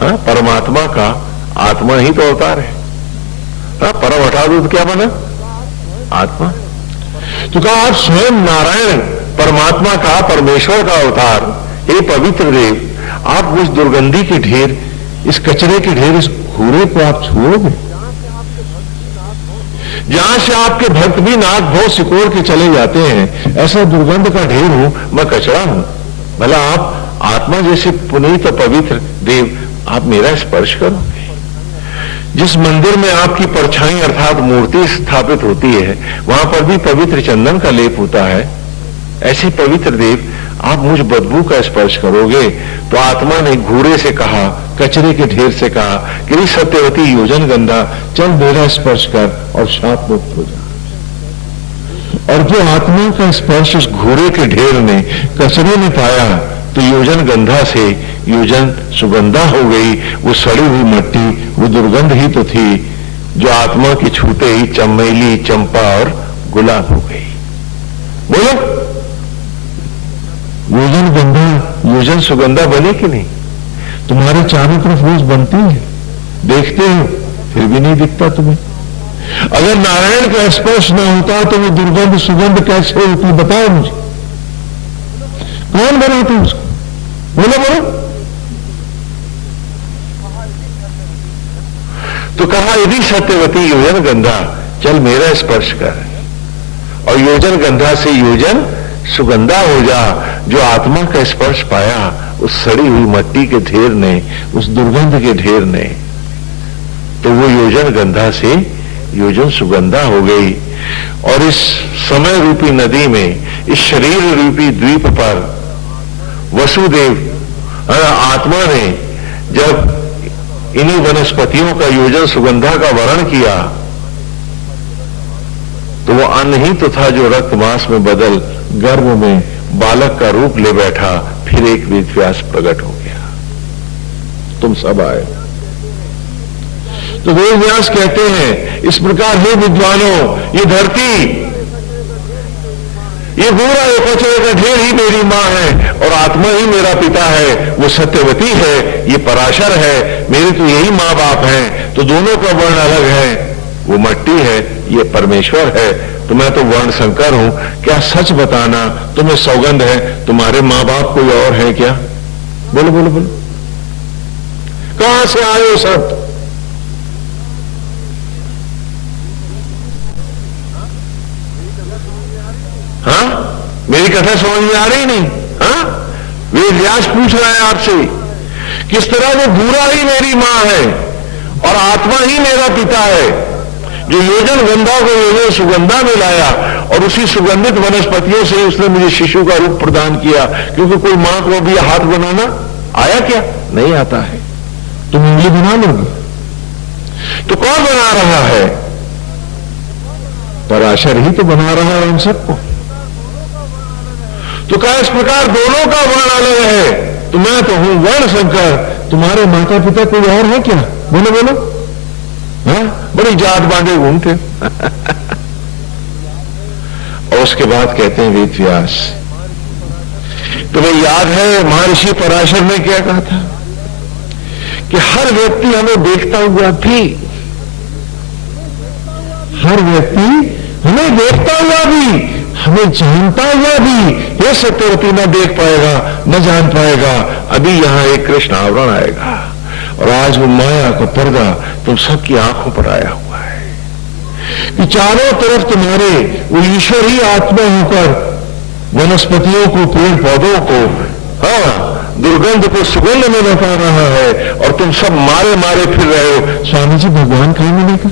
हाँ, परमात्मा का आत्मा ही तो अवतार है। हाँ, परम हटा दो तो क्या बना? आत्मा। तो कहा आप स्वयं नारायण, परमात्मा का, परमेश्वर का अवतार, हे पवित्र देव, आप उस दुर्गंधी के ढेर, इस कचरे के ढेर, इस घूरे को आप छोड़ोगे जहां से आपके भक्त भी नाक बहुत सिकोड़ के चले जाते हैं? ऐसा दुर्गंध का ढेर हूं मैं, कचरा हूं। भला आप आत्मा जैसे पुनीत और पवित्र देव, आप मेरा स्पर्श करोगे? जिस मंदिर में आपकी परछाई अर्थात मूर्ति स्थापित होती है वहां पर भी पवित्र चंदन का लेप होता है। ऐसे पवित्र देव आप मुझ बदबू का स्पर्श करोगे? तो आत्मा ने घूरे से कहा, कचरे के ढेर से कहा कि सत्यवती योजन गंधा, चल मेरा स्पर्श कर और शाप मुक्त हो जा। और जो आत्मा का स्पर्श उस घूरे के ढेर ने, कचरे ने पाया, तो योजन गंधा से योजन सुगंधा हो गई। वो सड़ी हुई मिट्टी, वो दुर्गंध ही तो थी जो आत्मा की छूते ही चमेली, चंपा और गुलाब हो गई। बोलो, योजन गंधा, योजन सुगंधा बनी कि नहीं? तुम्हारे चारों तरफ रोज बनती है, देखते हो, फिर भी नहीं दिखता तुम्हें। अगर नारायण का स्पर्श ना होता तो वो दुर्गंध सुगंध कैसे होती? बताओ मुझे, कौन बनाते उसको? बोलो बोलो। तो कहा, यदि सत्यवती योजन गंधा, चल मेरा स्पर्श कर और योजन गंधा से योजन सुगंधा हो जा। जो आत्मा का स्पर्श पाया उस सड़ी हुई मिट्टी के ढेर ने, उस दुर्गंध के ढेर ने, तो वो योजन गंधा से योजन सुगंधा हो गई। और इस समय रूपी नदी में, इस शरीर रूपी द्वीप पर वसुदेव आत्मा ने जब इन्हीं वनस्पतियों का योजन सुगंधा का वर्ण किया तो वो अन्न ही तो था जो रक्त मांस में बदल गर्भ में बालक का रूप ले बैठा। फिर एक वेद व्यास प्रकट हो गया, तुम सब आए। तो वेद व्यास कहते हैं इस प्रकार, हे विद्वानों, ये धरती, ये पूरा ये कचरे का ढेर ही मेरी मां है और आत्मा ही मेरा पिता है। वो सत्यवती है, ये पराशर है, मेरे तो यही मां बाप हैं। तो दोनों का वर्ण अलग है, वो मट्टी है, ये परमेश्वर है। तो मैं तो वर्ण संकर हूं। क्या सच बताना, तुम्हें सौगंध है, तुम्हारे मां बाप कोई और है क्या? बोलो बोलो बोलो, कहां से आए हो सब? हाँ, मेरी कथा समझ में आ रही नहीं? हाँ, वेद व्यास पूछ रहा है आपसे, किस तरह वो भूरा ही मेरी मां है और आत्मा ही मेरा पिता है। जो योजन गंधा को योजन सुगंधा में लाया और उसी सुगंधित वनस्पतियों से उसने मुझे शिशु का रूप प्रदान किया। क्योंकि कोई मां को भी हाथ बनाना आया क्या? नहीं आता है। तुम उंगली बना लोगे तो कौन बना रहा है? पराशर ही तो बना रहा है हम सबको। तो क्या इस प्रकार दोनों का वर्ण अलग है? तो मैं तो हूं वर्ण शंकर, तुम्हारे माता पिता कोई और है क्या? बोलो बोलो। हाँ, बड़ी जात बांधे घूमते। और उसके बाद कहते हैं वेद व्यास, तुम्हें याद है महर्षि पराशर ने क्या कहा था कि हर व्यक्ति हमें देखता हुआ भी, हर व्यक्ति हमें देखता हुआ भी, हमें जानता हुआ भी यह सत्यवती न देख पाएगा, न जान पाएगा। अभी यहां एक कृष्ण आवरण आएगा और आज वो माया का पर्दा तुम सबकी आंखों पर आया हुआ है कि चारों तरफ तुम्हारे वो ईश्वर ही आत्मा होकर वनस्पतियों को, पेड़ पौधों को, हाँ, दुर्गंध को सुगंध में बता रहा है और तुम सब मारे मारे फिर रहे हो। स्वामी जी भगवान कहीं मिलेगा?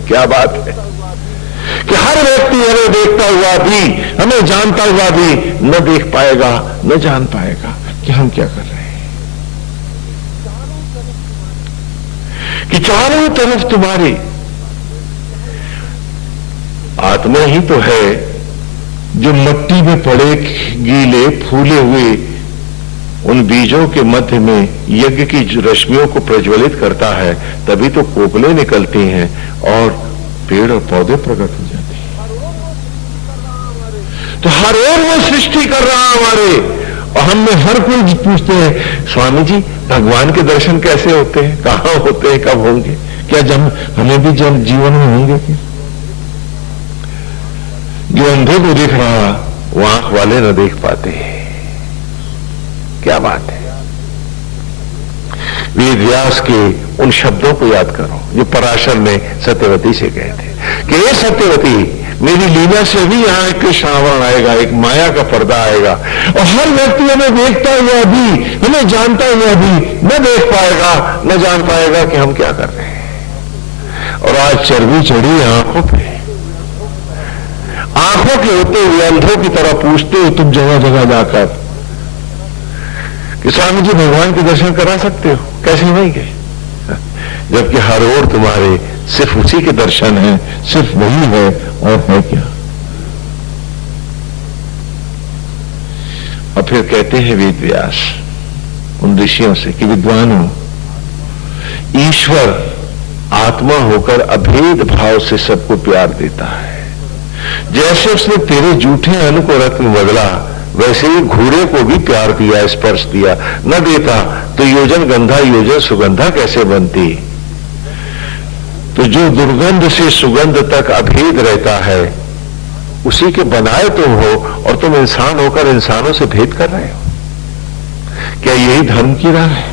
क्या बात है कि हर व्यक्ति हमें देखता हुआ भी, हमें जानता हुआ भी न देख पाएगा, न जान पाएगा कि हम क्या कर रहे हैं। कि चारों तरफ तुम्हारी आत्मा ही तो है जो मिट्टी में पड़े गीले फूले हुए उन बीजों के मध्य में यज्ञ की रश्मियों को प्रज्वलित करता है। तभी तो कोपले निकलती हैं और पेड़ और पौधे प्रकट हो जाते हैं। तो हर ओर वो सृष्टि कर रहा हमारे, और हमने हर कोई पूछते हैं स्वामी जी भगवान के दर्शन कैसे होते हैं, कहां होते हैं, कब होंगे? क्या जब हमें भी जब जीवन में होंगे क्या? जो अंधे को दिख रहा वो आंख वाले न देख पाते। क्या बात है। वेद व्यास के उन शब्दों को याद करो जो पराशर ने सत्यवती से कहे थे कि हे सत्यवती, मेरी लीला से भी यहां एक कृष्ण आवरण आएगा, एक माया का पर्दा आएगा और हर व्यक्ति हमें देखता हुआ भी, हमें जानता हुआ भी न देख पाएगा, न जान पाएगा कि हम क्या कर रहे हैं। और आज चर्बी चढ़ी है आंखों पे, आंखों के होते हुए अंधों की तरह पूछते हो तुम जगह जगह जाकर कि स्वामी जी भगवान के दर्शन करा सकते हो, कैसे नहीं गए? जबकि हर ओर तुम्हारे सिर्फ उसी के दर्शन हैं, सिर्फ वही है और है क्या? और फिर कहते हैं वेद व्यास उन ऋषियों से कि विद्वानों, ईश्वर आत्मा होकर अभेद भाव से सबको प्यार देता है। जैसे उसने तेरे जूठे अन्न को रत्न में बदला, वैसे ही घोड़े को भी प्यार दिया, स्पर्श दिया। न देता तो योजन गंधा योजन सुगंधा कैसे बनती? तो जो दुर्गंध से सुगंध तक अभेद रहता है उसी के बनाए तुम हो और तुम इंसान होकर इंसानों से भेद कर रहे हो। क्या यही धर्म की राह है?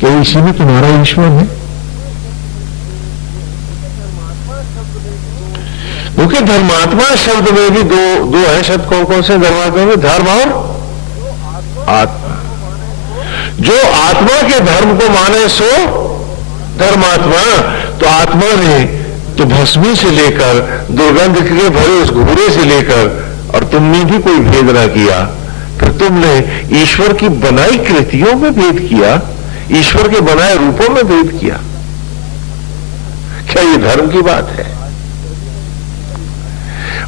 क्या इसी में तुम्हारा ईश्वर है? क्योंकि धर्मात्मा शब्द में भी दो है शब्द। कौन कौन से धर्मात्मा में? धर्म और आत्मा। जो आत्मा के धर्म को माने सो धर्मात्मा। तो आत्मा ने तो भस्मी से लेकर दुर्गंध के भरे उस घूरे से लेकर, और तुमने भी कोई भेद ना किया। फिर तुमने ईश्वर की बनाई कृतियों में भेद किया, ईश्वर के बनाए रूपों में भेद किया। क्या ये धर्म की बात है?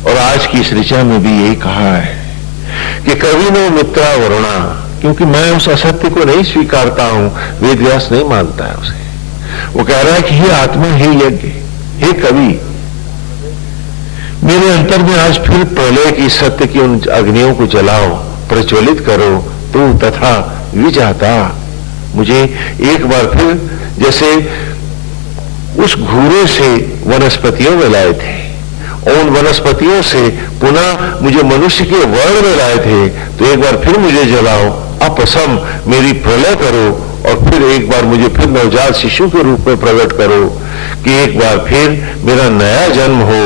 और आज की इस ऋचा में भी यही कहा है कि कवि नो मित्रा वरुणा, क्योंकि मैं उस असत्य को नहीं स्वीकारता हूं। वेद व्यास नहीं मानता है उसे। वो कह रहा है कि हे आत्मा, हे यज्ञ, हे कवि, मेरे अंतर में आज फिर प्रलय की सत्य की उन अग्नियों को जलाओ, प्रज्वलित करो। तो तथा विजाता, मुझे एक बार फिर जैसे उस घूरे से वनस्पतियों में लाए थे और उन वनस्पतियों से पुनः मुझे मनुष्य के वर्ण में लाए थे, तो एक बार फिर मुझे जलाओ, अपसम मेरी प्रलय करो और फिर एक बार मुझे फिर नवजात शिशु के रूप में प्रकट करो कि एक बार फिर मेरा नया जन्म हो।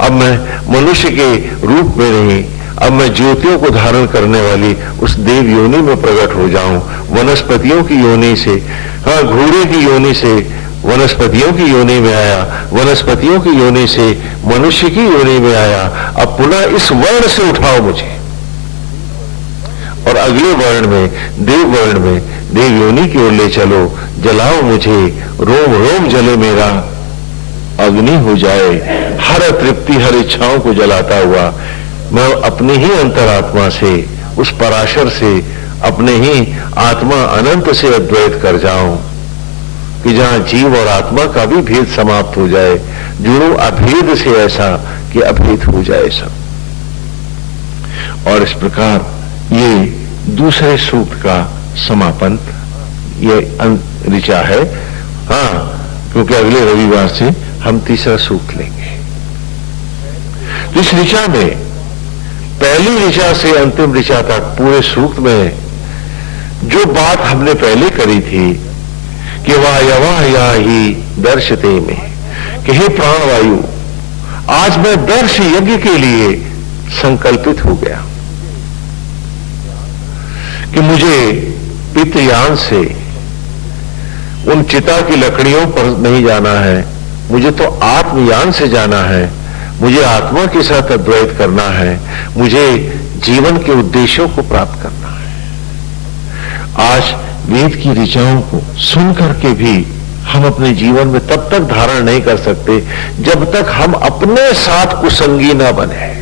अब मैं मनुष्य के रूप में नहीं, अब मैं ज्योतियों को धारण करने वाली उस देव योनि में प्रकट हो जाऊं। वनस्पतियों की योनि से, हाँ, घोड़े की योनि से वनस्पतियों की योनि में आया, वनस्पतियों की योनि से मनुष्य की योनि में आया, अब पुनः इस वर्ण से उठाओ मुझे और अगले वर्ण में, देव वर्ण में, देव योनि की ओर ले चलो, जलाओ मुझे, रोम रोम जले मेरा, अग्नि हो जाए, हर तृप्ति हर इच्छाओं को जलाता हुआ मैं अपनी ही अंतरात्मा से, उस पराशर से, अपने ही आत्मा अनंत से अद्वैत कर जाऊं कि जहां जीव और आत्मा का भी भेद समाप्त हो जाए, जुड़ूं अभेद से ऐसा कि अभेद हो जाए सब। और इस प्रकार ये दूसरे सूक्त का समापन ये ऋचा है। हाँ, क्योंकि अगले रविवार से हम तीसरा सूक्त लेंगे। तो इस ऋचा में पहली ऋचा से अंतिम ऋचा तक पूरे सूक्त में जो बात हमने पहले करी थी कि वायवा या ही दर्शते में, कि हे प्राणवायु, आज मैं दर्श यज्ञ के लिए संकल्पित हो गया कि मुझे पितृयान से उन चिता की लकड़ियों पर नहीं जाना है, मुझे तो आत्मयान से जाना है, मुझे आत्मा के साथ अद्वैत करना है, मुझे जीवन के उद्देश्यों को प्राप्त करना है। आज वेद की ऋचाओं को सुन करके भी हम अपने जीवन में तब तक धारण नहीं कर सकते जब तक हम अपने साथ कुसंगी ना बने।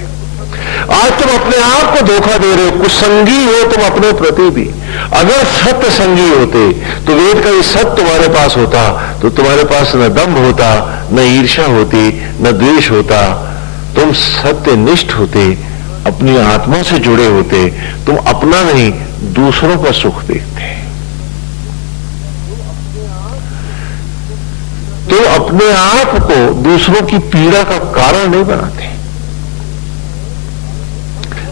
आज तुम अपने आप को धोखा दे रहे हो, कुसंगी हो तुम अपने प्रति भी। अगर सत्य संगी होते तो वेद का ये सत्य तुम्हारे पास होता तो तुम्हारे पास न दंभ होता, न ईर्ष्या होती, न द्वेष होता, तुम सत्यनिष्ठ होते, अपनी आत्मा से जुड़े होते, तुम अपना नहीं दूसरों का सुख देखते, तो अपने आप को दूसरों की पीड़ा का कारण नहीं बनाते।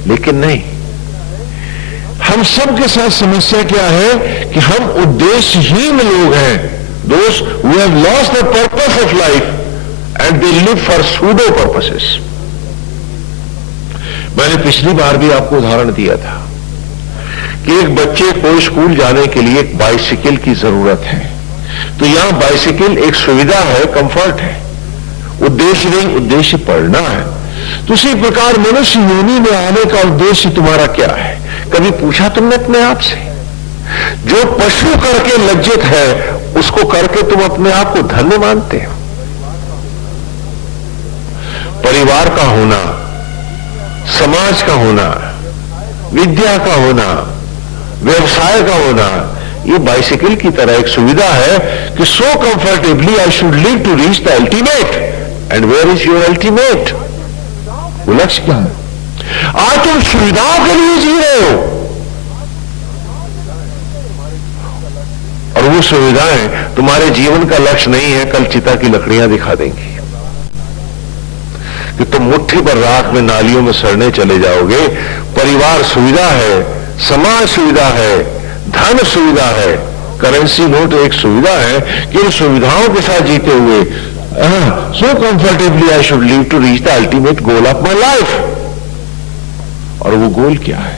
लेकिन नहीं, हम सब के साथ समस्या क्या है कि हम उद्देश्यहीन लोग हैं। दोस्त we have lost the purpose of life and they live for pseudo purposes. मैंने पिछली बार भी आपको उदाहरण दिया था कि एक बच्चे को स्कूल जाने के लिए एक बाइसिकल की जरूरत है, तो यहां बाइसिकल एक सुविधा है, कंफर्ट है, उद्देश्य नहीं, उद्देश्य पढ़ना है। तो उसी प्रकार मनुष्य योनि में आने का उद्देश्य तुम्हारा क्या है? कभी पूछा तुमने अपने आप से? जो पशु करके लज्जित है उसको करके तुम अपने आप को धन्य मानते हो। परिवार का होना, समाज का होना, विद्या का होना, व्यवसाय का होना, ये बाइसिकल की तरह एक सुविधा है कि so comfortably I should live to reach the ultimate. And where is your ultimate? वो लक्ष्य क्या है? आज तुम सुविधाओं के लिए जी रहे हो और वो सुविधाएं तुम्हारे जीवन का लक्ष्य नहीं है। कल चिता की लकड़ियां दिखा देंगी कि तुम मुट्ठी पर राख में नालियों में सड़ने चले जाओगे। परिवार सुविधा है, समाज सुविधा है, धन सुविधा है, करेंसी नोट एक सुविधा है कि इन सुविधाओं के साथ जीते हुए so comfortably I should live to reach the ultimate goal of my life। और वो गोल क्या है?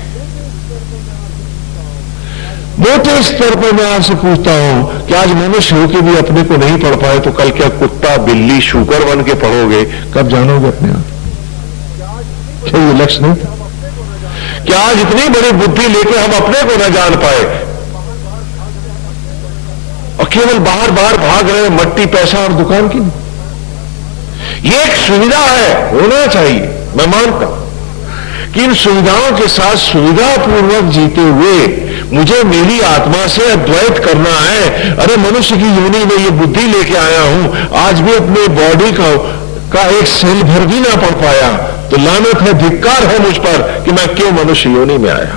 मोटे स्तर पर मैं आपसे पूछता हूं कि आज मनुष्य होकर भी अपने को नहीं पढ़ पाए तो कल क्या कुत्ता, बिल्ली, शुकर बन के पढ़ोगे? कब जानोगे अपने आप? क्या ये लक्ष्य नहीं था? क्या आज इतनी बड़ी बुद्धि लेकर हम अपने को न जान पाए और केवल बाहर बाहर भाग रहे हैं मट्टी, पैसा और दुकान की? ये एक सुविधा है, होना चाहिए, मैं मानता हूं कि इन सुविधाओं के साथ सुविधापूर्वक जीते हुए मुझे मेरी आत्मा से अद्वैत करना है। अरे मनुष्य की योनि में ये बुद्धि लेके आया हूं, आज भी अपने बॉडी का एक सेल भर भी ना पढ़ पाया तो लानत है, धिक्कार है मुझ पर कि मैं क्यों मनुष्य योनि में आया।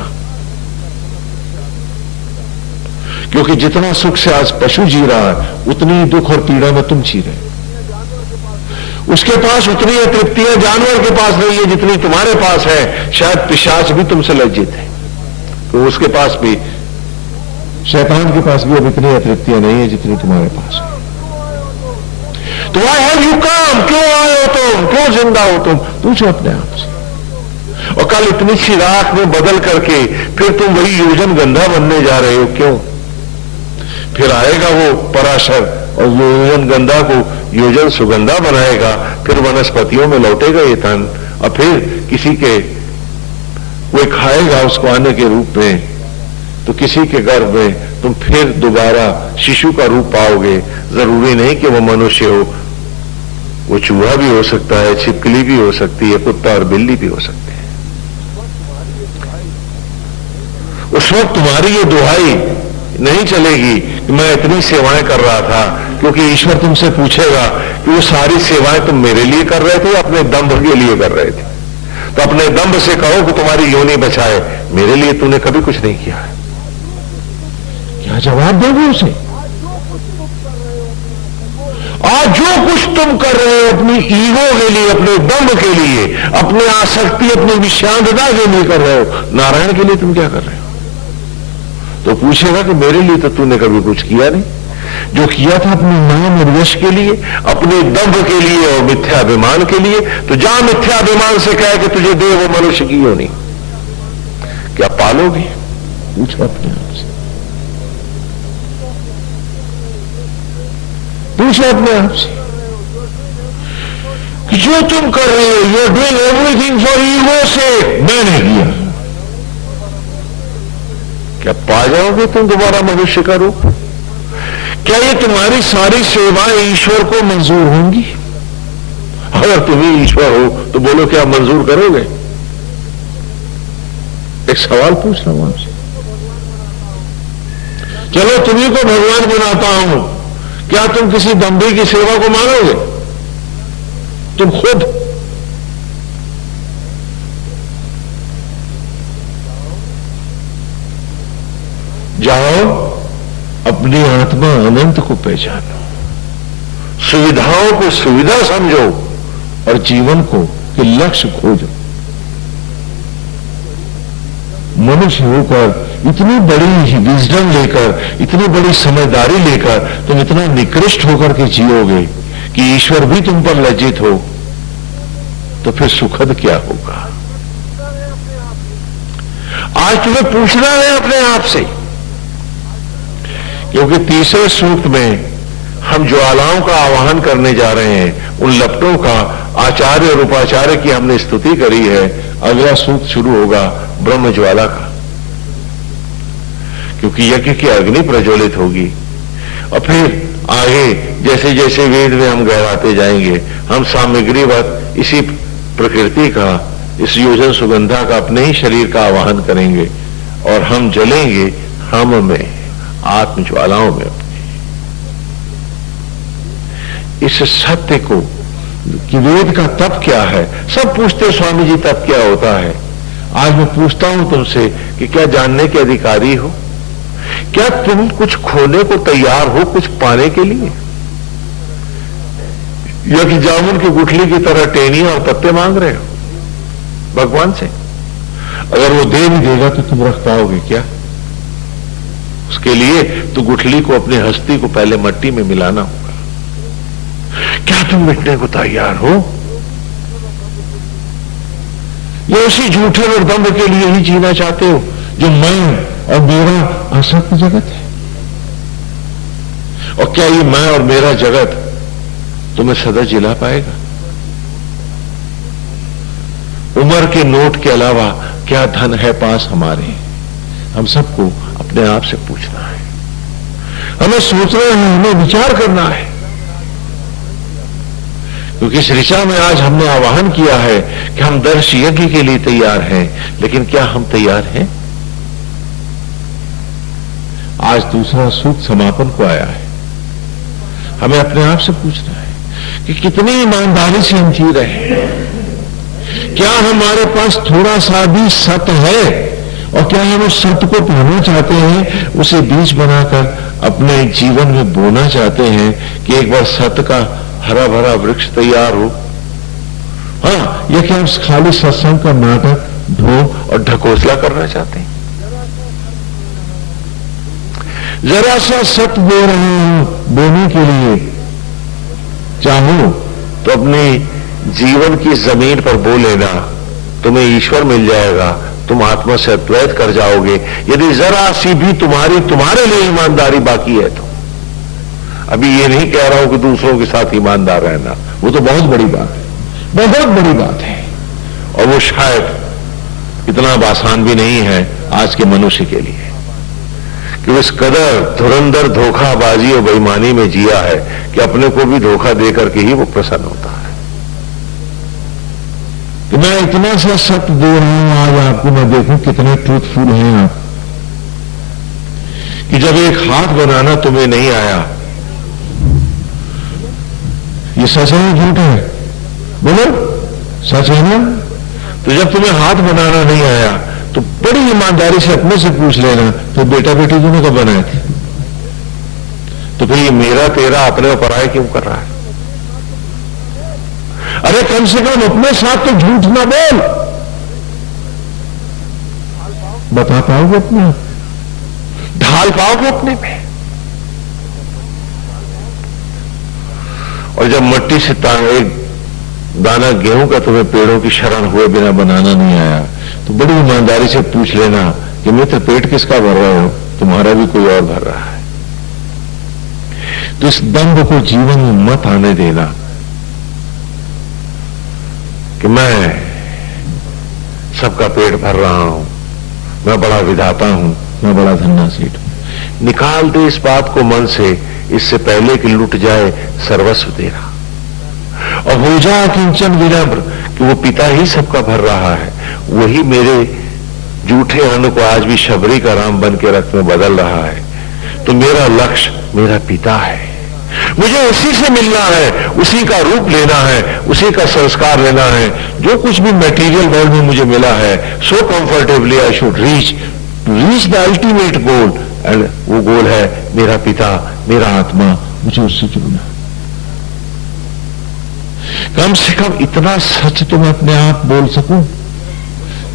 क्योंकि जितना सुख से आज पशु जी रहा है उतनी दुख और पीड़ा में तुम जी रहे। उसके पास उतनी तृप्तियां जानवर के पास नहीं है जितनी तुम्हारे पास है। शायद पिशाच भी तुमसे लज्जित है तो उसके पास भी, शैतान के पास भी अब इतनी अतृप्तियां नहीं है जितनी तुम्हारे पास है। तो व्हाई हैव यू कम? क्यों आए हो तुम? क्यों जिंदा हो तुम? पूछो अपने आप से। और कल इतनी सी राख में बदल करके फिर तुम वही योजन गंधा बनने जा रहे हो, क्यों? फिर आएगा वो पराशर और योजन गंधा को योजन सुगंधा बनाएगा, फिर वनस्पतियों में लौटेगा ये तन, और फिर किसी के कोई खाएगा उसको अन्न के रूप में, तो किसी के गर्भ में तुम फिर दोबारा शिशु का रूप पाओगे। जरूरी नहीं कि वो मनुष्य हो, वो चूहा भी हो सकता है, छिपकली भी हो सकती है, कुत्ता और बिल्ली भी हो सकते हैं। उस वक्त तुम्हारी ये दुहाई नहीं चलेगी कि मैं इतनी सेवाएं कर रहा था, क्योंकि ईश्वर तुमसे पूछेगा कि वो सारी सेवाएं तुम मेरे लिए कर रहे थे या अपने दंभ के लिए कर रहे थे। तो अपने दंभ से कहो कि तुम्हारी योनि बचाए, मेरे लिए तूने कभी कुछ नहीं किया है। क्या जवाब दोगे उसे? आज जो कुछ तुम कर रहे हो अपनी ईगो के लिए, अपने दंभ के लिए, अपनी आसक्ति, अपनी विषांतता के लिए कर रहे हो, नारायण के लिए तुम क्या कर रहे हो? तो पूछेगा कि मेरे लिए तो तूने कभी कुछ किया नहीं। जो किया था अपने नाम और यश के लिए, अपने दंभ के लिए और मिथ्याभिमान के लिए, तो जा मिथ्याभिमान से कहे कि तुझे दे वो मनुष्य की योनि, क्या पालोगे? पूछो अपने आप से, पूछो अपने आप से कि जो तुम कर रहे हो, you are doing everything for ego से, मैंने किया, क्या पा जाओगे तुम दोबारा मनुष्य का रूप? क्या ये तुम्हारी सारी सेवाएं ईश्वर को मंजूर होंगी? अगर तुम ही ईश्वर हो तो बोलो क्या मंजूर करोगे? एक सवाल पूछ रहा हूं आपसे। चलो तुम्ही को भगवान बनाता हूं, क्या तुम किसी दंभी की सेवा को मानोगे? तुम खुद जाओ, अपनी आत्मा अनंत को पहचानो, सुविधाओं को सुविधा समझो और जीवन को के लक्ष्य खोजो। मनुष्य होकर इतनी बड़ी विजडम लेकर, इतनी बड़ी समझदारी लेकर तुम इतना निकृष्ट होकर के जियोगे कि ईश्वर भी तुम पर लज्जित हो, तो फिर सुखद क्या होगा? आज तुम्हें पूछना है अपने आप से, क्योंकि तीसरे सूक्त में हम ज्वालाओं का आवाहन करने जा रहे हैं। उन लपटों का आचार्य और उपाचार्य की हमने स्तुति करी है। अगला सूक्त शुरू होगा ब्रह्म ज्वाला का, क्योंकि यज्ञ की अग्नि प्रज्वलित होगी। और फिर आगे जैसे जैसे वेद में हम गहराते जाएंगे, हम सामग्रीवत इसी प्रकृति का, इस योजन सुगंधा का, अपने ही शरीर का आवाहन करेंगे और हम जलेंगे हम में, आत्म ज्वालाओं में अपनी। इस सत्य को कि वेद का तप क्या है, सब पूछते स्वामी जी तप क्या होता है। आज मैं पूछता हूं तुमसे कि क्या जानने के अधिकारी हो? क्या तुम कुछ खोने को तैयार हो कुछ पाने के लिए, या कि जामुन की गुठली की तरह टेनियां और पत्ते मांग रहे हो भगवान से? अगर वो दे भी देगा तो तुम रख पाओगे क्या? उसके लिए तो गुठली को, अपनी हस्ती को पहले मट्टी में मिलाना होगा। क्या तुम मिटने को तैयार हो, या उसी झूठे और दंभ के लिए ही जीना चाहते हो जो मैं और मेरा आसक्त जगत है? और क्या ये मैं और मेरा जगत तुम्हें सदा जिला पाएगा? उम्र के नोट के अलावा क्या धन है पास हमारे? हम सबको अपने आप से पूछना है, हमें सोचना है, हमें विचार करना है। क्योंकि इस ऋचा में आज हमने आवाहन किया है कि हम दर्श यज्ञ के लिए तैयार हैं, लेकिन क्या हम तैयार हैं? आज दूसरा सूक्त समापन को आया है। हमें अपने आप से पूछना है कि कितनी ईमानदारी से हम जी रहे हैं। क्या हमारे पास थोड़ा सा भी सत्य है, और क्या हम उस सत्य को पाना चाहते हैं, उसे बीज बनाकर अपने जीवन में बोना चाहते हैं कि एक बार सत्य का हरा भरा वृक्ष तैयार हो? हाँ, या क्या हम खाली सत्संग का नाटक, ढोंग और ढकोसला करना चाहते हैं? जरा सा सत्य दे रहे हूं बोने के लिए, चाहो तो अपनी जीवन की जमीन पर बो लेना, तुम्हें ईश्वर मिल जाएगा, तुम आत्मा से अद्वैत कर जाओगे। यदि जरा सी भी तुम्हारे लिए ईमानदारी बाकी है तो अभी ये नहीं कह रहा हूं कि दूसरों के साथ ईमानदार रहना, वो तो बहुत बड़ी बात है, बहुत बड़ी बात है, और वो शायद इतना आसान भी नहीं है आज के मनुष्य के लिए कि वो इस कदर धुरंधर धोखाबाजी और बेईमानी में जिया है कि अपने को भी धोखा देकर के ही वो प्रसन्न होता है। कि मैं इतना सा सत्य दे रहा हूं आज आपको, मैं देखूं कितने ट्रूथफुल हैं आप, कि जब एक हाथ बनाना तुम्हें नहीं आया, ये सच है झूठ है? बोलो, सच है ना? तो जब तुम्हें हाथ बनाना नहीं आया तो बड़ी ईमानदारी से अपने से पूछ लेना, तो बेटा बेटी तुम्हें कब बनाए थे? तो फिर ये मेरा तेरा अपने ऊपर आए क्यों कर रहा है? अरे कम से कम अपने साथ तो झूठ ना बोल, बता पाओगे अपने, ढाल पाओगे अपने में। और जब मट्टी से एक दाना गेहूं का तुम्हें पेड़ों की शरण हुए बिना बनाना नहीं आया, तो बड़ी ईमानदारी से पूछ लेना कि मित्र पेट किसका भर रहे हो? तुम्हारा भी कोई और भर रहा है। तो इस दंभ को जीवन में मत आने देना कि मैं सबका पेट भर रहा हूं, मैं बड़ा विधाता हूं, मैं बड़ा धन्ना सेठ हूं। निकाल दे इस बात को मन से, इससे पहले कि लुट जाए सर्वस्व तेरा, और हो जा किंचन विनम्र कि वो पिता ही सबका भर रहा है, वही मेरे झूठे अन्न को आज भी शबरी का राम बन के रक्त में बदल रहा है। तो मेरा लक्ष्य मेरा पिता है, मुझे उसी से मिलना है, उसी का रूप लेना है, उसी का संस्कार लेना है। जो कुछ भी मटेरियल वर्ल्ड में मुझे मिला है, so comfortably I should reach the ultimate goal, and वो गोल है मेरा पिता, मेरा आत्मा, मुझे उससे जुड़ना। कम से कम इतना सच तो मैं अपने आप बोल सकूं।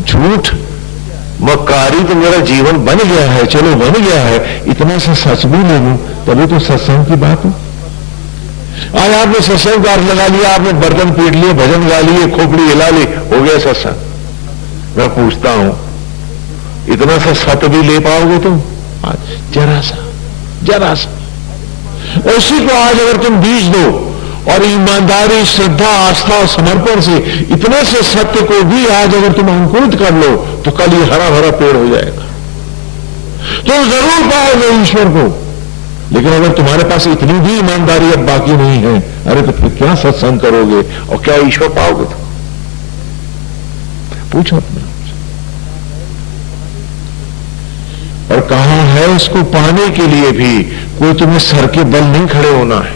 झूठ मक्कारी तो मेरा जीवन बन गया है, चलो बन गया है, इतना सा सच भी ले लूं तभी तो सत्संग की बात हो। आज आपने सत्संग का अर्थ लगा लिया, आपने बर्तन पीट लिए, भजन गा लिए, खोपड़ी हिला ली, हो गया सत्संग। मैं पूछता हूं इतना सा सत्य भी ले पाओगे तुम? आज जरा सा उसी को आज अगर तुम बीज दो और ईमानदारी, श्रद्धा, आस्था और समर्पण से इतने से सत्य को भी आज अगर तुम अंकुरित कर लो तो कल ये हरा भरा पेड़ हो जाएगा, तुम जरूर पाओगे ईश्वर को। लेकिन अगर तुम्हारे पास इतनी भी ईमानदारी अब बाकी नहीं है, अरे तो फिर क्या सत्संग करोगे और क्या ईश्वर पाओगे? तुम पूछो अपने। और कहां है इसको पाने के लिए भी कोई तुम्हें सर के बल नहीं खड़े होना है,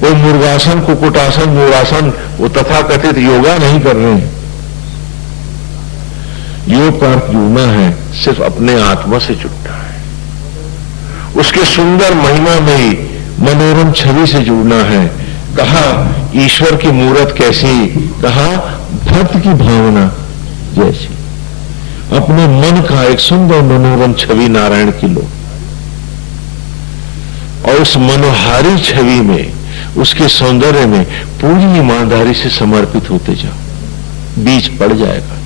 कोई मुर्गासन, कुकुटासन, मूलासन, वो तथाकथित योगा नहीं कर रहे हैं। योग का अर्थ जुड़ना है, सिर्फ अपने आत्मा से जुड़ना है, उसके सुंदर महिमा में ही मनोरम छवि से जुड़ना है। कहा ईश्वर की मूरत कैसी, कहा भक्त की भावना जैसी। अपने मन का एक सुंदर मनोरम छवि नारायण की लो, और उस मनोहारी छवि में, उसके सौंदर्य में पूरी ईमानदारी से समर्पित होते जाओ, बीज पड़ जाएगा।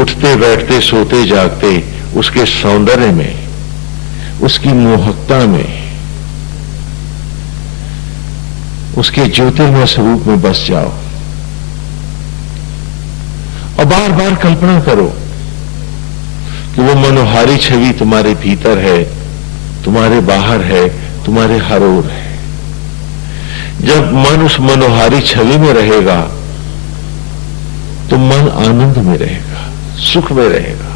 उठते बैठते सोते जागते उसके सौंदर्य में, उसकी मोहकता में, उसके ज्योतिर्मय स्वरूप में बस जाओ और बार बार कल्पना करो कि वो मनोहारी छवि तुम्हारे भीतर है, तुम्हारे बाहर है, तुम्हारे हर ओर है। जब मन उस मनोहारी छवि में रहेगा तो मन आनंद में रहेगा, सुख में रहेगा।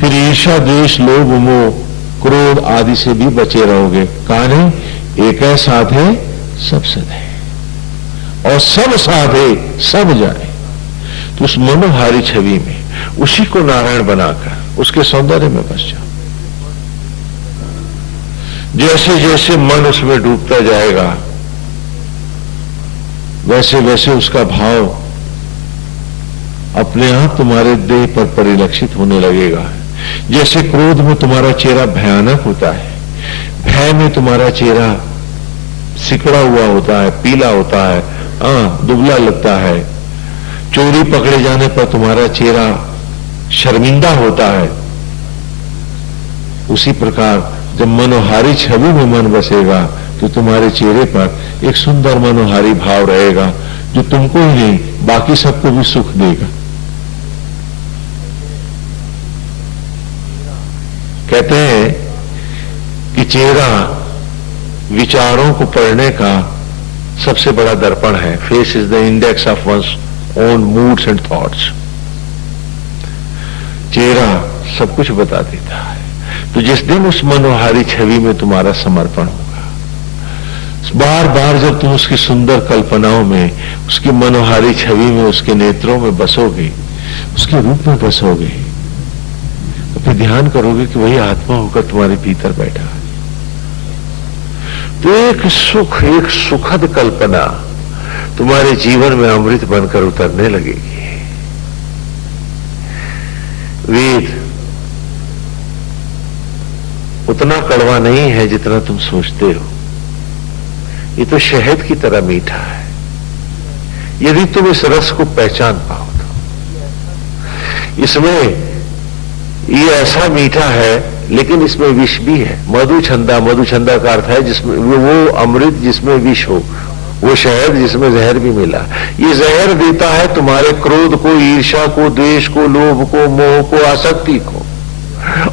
फिर ईर्ष्या, द्वेष, लोभ, मोह, क्रोध आदि से भी बचे रहोगे। कहा नहीं, एक है साधे सब सधे, और सब साधे सब जाए। तो उस मनोहारी छवि में उसी को नारायण बनाकर उसके सौंदर्य में बस जाओ। जैसे जैसे मन उसमें डूबता जाएगा वैसे वैसे उसका भाव अपने आप तुम्हारे देह पर परिलक्षित होने लगेगा। जैसे क्रोध में तुम्हारा चेहरा भयानक होता है, भय में तुम्हारा चेहरा सिकड़ा हुआ होता है, पीला होता है, दुबला लगता है, चोरी पकड़े जाने पर तुम्हारा चेहरा शर्मिंदा होता है, उसी प्रकार जब मनोहारी छवि में मन बसेगा तो तुम्हारे चेहरे पर एक सुंदर मनोहारी भाव रहेगा जो तुमको ही नहीं बाकी सबको भी सुख देगा। कहते हैं कि चेहरा विचारों को पढ़ने का सबसे बड़ा दर्पण है। Face is the index of one's own moods and thoughts. चेहरा सब कुछ बता देता है। तो जिस दिन उस मनोहारी छवि में तुम्हारा समर्पण होगा, बार बार जब तुम उसकी सुंदर कल्पनाओं में, उसकी मनोहारी छवि में, उसके नेत्रों में बसोगे, उसके रूप में बसोगे, तो फिर ध्यान करोगे कि वही आत्मा होकर तुम्हारे भीतर बैठा है। तो एक सुख, एक सुखद कल्पना तुम्हारे जीवन में अमृत बनकर उतरने लगेगी। वेद उतना कड़वा नहीं है जितना तुम सोचते हो। ये तो शहद की तरह मीठा है, यदि तुम इस रस को पहचान पाओ तो। इसमें ये ऐसा मीठा है लेकिन इसमें विष भी है। मधुछंदा, मधुछंदा का अर्थ है जिसमें वो अमृत जिसमें विष हो, वो शहद जिसमें जहर भी मिला। ये जहर देता है तुम्हारे क्रोध को, ईर्ष्या को, द्वेष को, लोभ को, मोह को, आसक्ति को,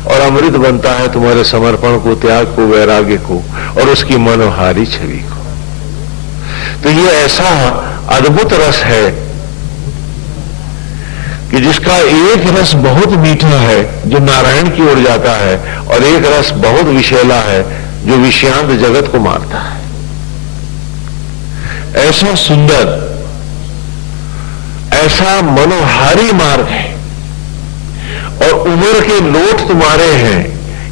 और अमृत बनता है तुम्हारे समर्पण को, त्याग को, वैराग्य को और उसकी मनोहारी छवि को। तो ये ऐसा अद्भुत रस है कि जिसका एक रस बहुत मीठा है जो नारायण की ओर जाता है, और एक रस बहुत विषैला है जो विषयांत जगत को मारता है। ऐसा सुंदर, ऐसा मनोहारी मार्ग है, और उम्र के लोट तुम्हारे हैं,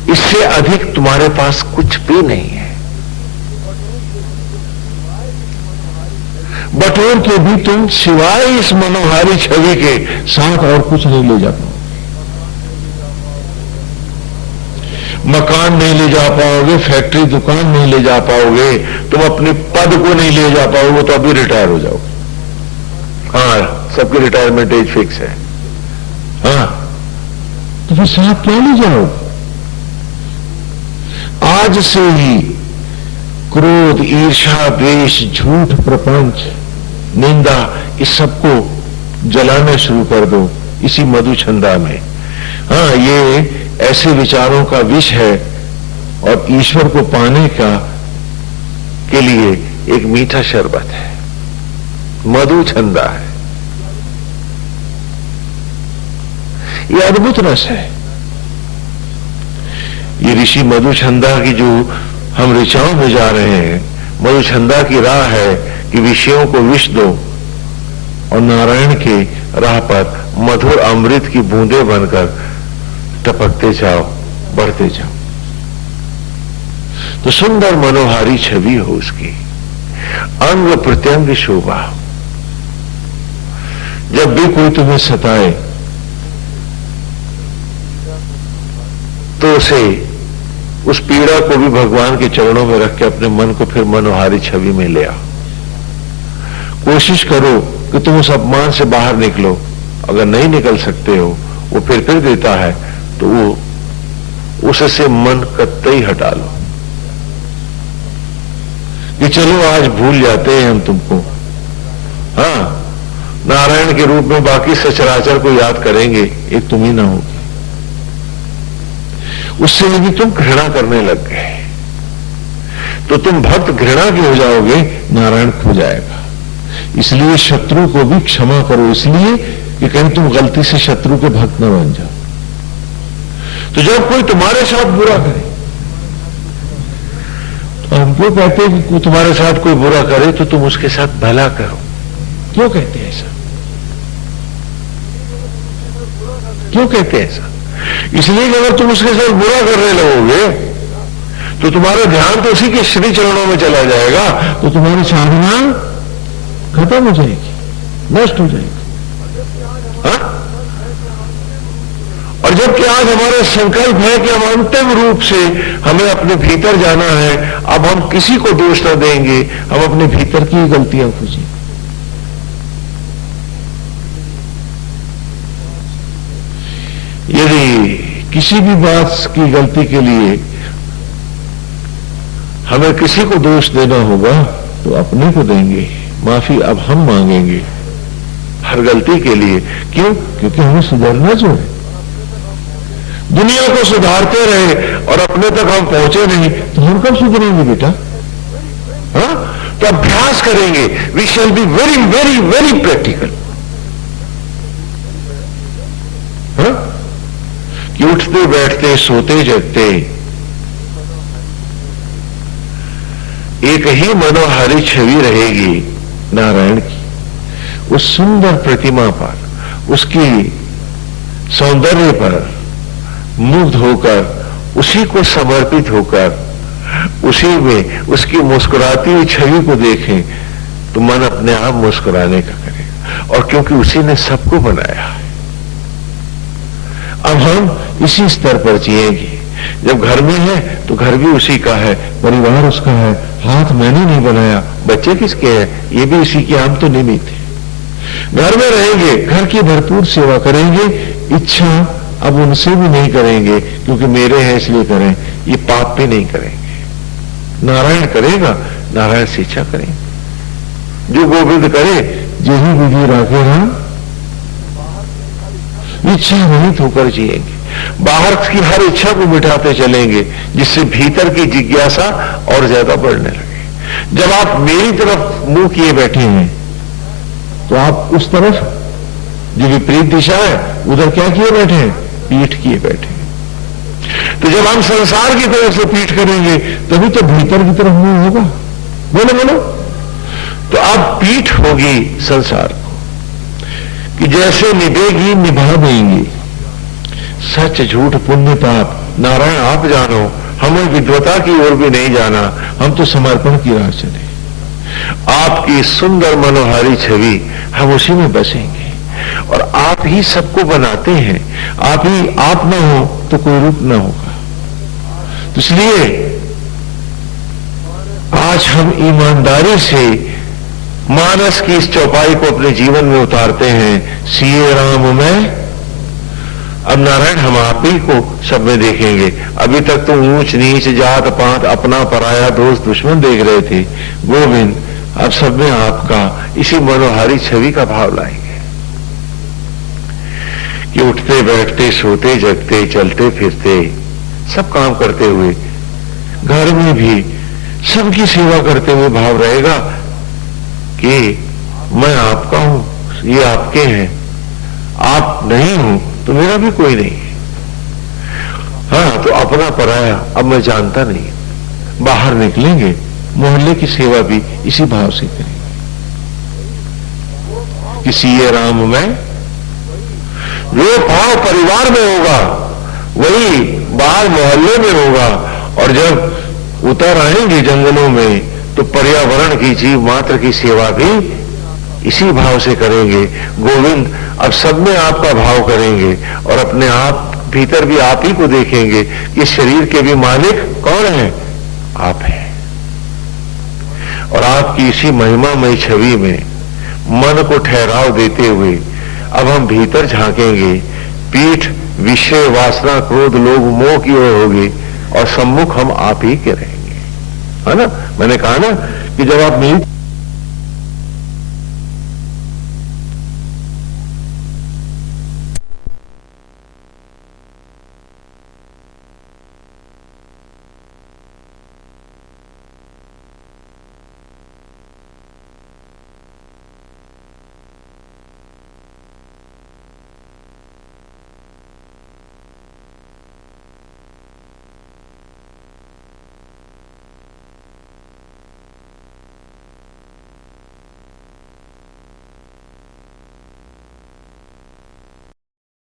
इससे अधिक तुम्हारे पास कुछ भी नहीं है। बटोर के भी तुम सिवाय इस मनोहारी छवि के साथ और कुछ नहीं ले जा पाओगे। मकान नहीं ले जा पाओगे, फैक्ट्री दुकान नहीं ले जा पाओगे, तुम अपने पद को नहीं ले जा पाओगे, तो अभी रिटायर हो जाओगे। हाँ, सबकी रिटायरमेंट एज फिक्स है। हाँ, तो फिर साथ क्या ले जाओ? आज से ही क्रोध, ईर्ष्या, द्वेष, झूठ, प्रपंच, निंदा, इस सबको जलाना शुरू कर दो इसी मधुछंदा में। हाँ, ये ऐसे विचारों का विष है और ईश्वर को पाने का के लिए एक मीठा शरबत है, मधुछंदा है। ये अद्भुत रस है। ये ऋषि मधुछंदा की जो हम ऋचाओं में जा रहे हैं, मधुछंदा की राह है कि विषयों को विष दो और नारायण के राह पर मधुर अमृत की बूंदें बनकर टपकते जाओ, बढ़ते जाओ। तो सुंदर मनोहारी छवि हो उसकी, अंग प्रत्यंग शोभा। जब भी कोई तुम्हें सताए तो उस पीड़ा को भी भगवान के चरणों में रख के अपने मन को फिर मनोहारी छवि में ले आओ। कोशिश करो कि तुम उस अपमान से बाहर निकलो। अगर नहीं निकल सकते हो, वो फिर देता है, तो वो उससे मन कतई हटा लो कि चलो आज भूल जाते हैं हम तुमको। हाँ, नारायण के रूप में बाकी सचराचर को याद करेंगे, एक तुम ही ना होगी। उससे यदि तुम घृणा करने लग गए तो तुम भक्त घृणा के हो जाओगे, नारायण खो जाएगा। इसलिए शत्रु को भी क्षमा करो, इसलिए कि कहीं तुम गलती से शत्रु के भक्त न बन जाओ। तो जब कोई तुम्हारे साथ बुरा करे, तो हम क्यों कहते हैं कि तुम्हारे साथ कोई बुरा करे तो तुम उसके साथ भला करो? क्यों कहते हैं ऐसा? क्यों कहते हैं ऐसा? इसलिए कि अगर तुम उसके साथ बुरा करने लगोगे तो तुम्हारा ध्यान तो उसी के श्री चरणों में चला जाएगा, तो तुम्हारी साधना खत्म हो जाएगी, नष्ट हो जाएगी। हाँ? और जबकि आज हमारा संकल्प है कि हम अंतिम रूप से हमें अपने भीतर जाना है, अब हम किसी को दोष न देंगे, हम अपने भीतर की गलतियां खोजेंगे। यदि किसी भी बात की गलती के लिए हमें किसी को दोष देना होगा तो अपने को देंगे, माफी अब हम मांगेंगे हर गलती के लिए। क्यों? क्योंकि हमें सुधरना जो है। दुनिया को सुधारते रहे और अपने तक हम पहुंचे नहीं तो हम कब सुधरेंगे बेटा? हाँ, तो अभ्यास करेंगे। We shall be very very very practical. हाँ, कि उठते बैठते सोते जगते एक ही मनोहारी छवि रहेगी नारायण की। उस सुंदर प्रतिमा पर, उसकी सौंदर्य पर मुग्ध होकर, उसी को समर्पित होकर, उसी में उसकी मुस्कुराती हुई छवि को देखें तो मन अपने आप मुस्कुराने का करेगा। और क्योंकि उसी ने सबको बनाया है, अब हम इसी स्तर पर जिएंगे। जब घर में है तो घर भी उसी का है, परिवार उसका है, हाथ मैंने नहीं बनाया, बच्चे किसके हैं, ये भी इसी के, हम तो निमित्त है। घर में रहेंगे, घर की भरपूर सेवा करेंगे, इच्छा अब उनसे भी नहीं करेंगे क्योंकि मेरे हैं इसलिए करें, ये पाप भी नहीं करेंगे। नारायण करेगा, नारायण से इच्छा करेंगे। जो गोविंद करे यही विधि राखे राम, इच्छा रहित होकर जिएंगे। बाहर की हर इच्छा को मिटाते चलेंगे जिससे भीतर की जिज्ञासा और ज्यादा बढ़ने लगे। जब आप मेरी तरफ मुंह किए बैठे हैं तो आप उस तरफ जो विपरीत दिशा है उधर क्या किए बैठे हैं? पीठ किए बैठे हैं। तो जब हम संसार की तरफ से पीठ करेंगे तभी तो भीतर की तरफ मुंह होगा। बोलो बोलो। तो अब पीठ होगी संसार को कि जैसे निभेगी निभा देंगी। सच झूठ पुण्य पाप नारायण आप जानो, हमें विद्वता की ओर भी नहीं जाना, हम तो समर्पण की राह चले। आपकी सुंदर मनोहारी छवि, हम उसी में बसेंगे। और आप ही सबको बनाते हैं, आप ही आप न हो तो कोई रूप न होगा। तो इसलिए आज हम ईमानदारी से मानस की इस चौपाई को अपने जीवन में उतारते हैं। सिए राम मैं, अब नारायण हम आप ही को सब में देखेंगे। अभी तक तो ऊंच नीच जात पात अपना पराया दोस्त दुश्मन देख रहे थे, गोविंद अब सब में आपका, इसी मनोहारी छवि का भाव लाएंगे कि उठते बैठते सोते जगते चलते फिरते सब काम करते हुए, घर में भी सबकी सेवा करते हुए भाव रहेगा कि मैं आपका हूं, ये आपके हैं, आप नहीं हूं तो मेरा भी कोई नहीं है। हाँ, तो अपना पराया अब मैं जानता नहीं। बाहर निकलेंगे, मोहल्ले की सेवा भी इसी भाव से करेंगे कि सिए राम में। जो भाव परिवार में होगा वही बाहर मोहल्ले में होगा। और जब उतर आएंगे जंगलों में तो पर्यावरण की जीव मात्र की सेवा भी इसी भाव से करेंगे। गोविंद अब सब में आपका भाव करेंगे और अपने आप भीतर भी आप ही को देखेंगे कि शरीर के भी मालिक कौन है? आप हैं। और आपकी इसी महिमामय छवि में मन को ठहराव देते हुए अब हम भीतर झांकेंगे। पीठ विषय वासना क्रोध लोभ मोह की ओर होगी और सम्मुख हम आप ही के रहेंगे। है ना? मैंने कहा ना कि जब आप मेरी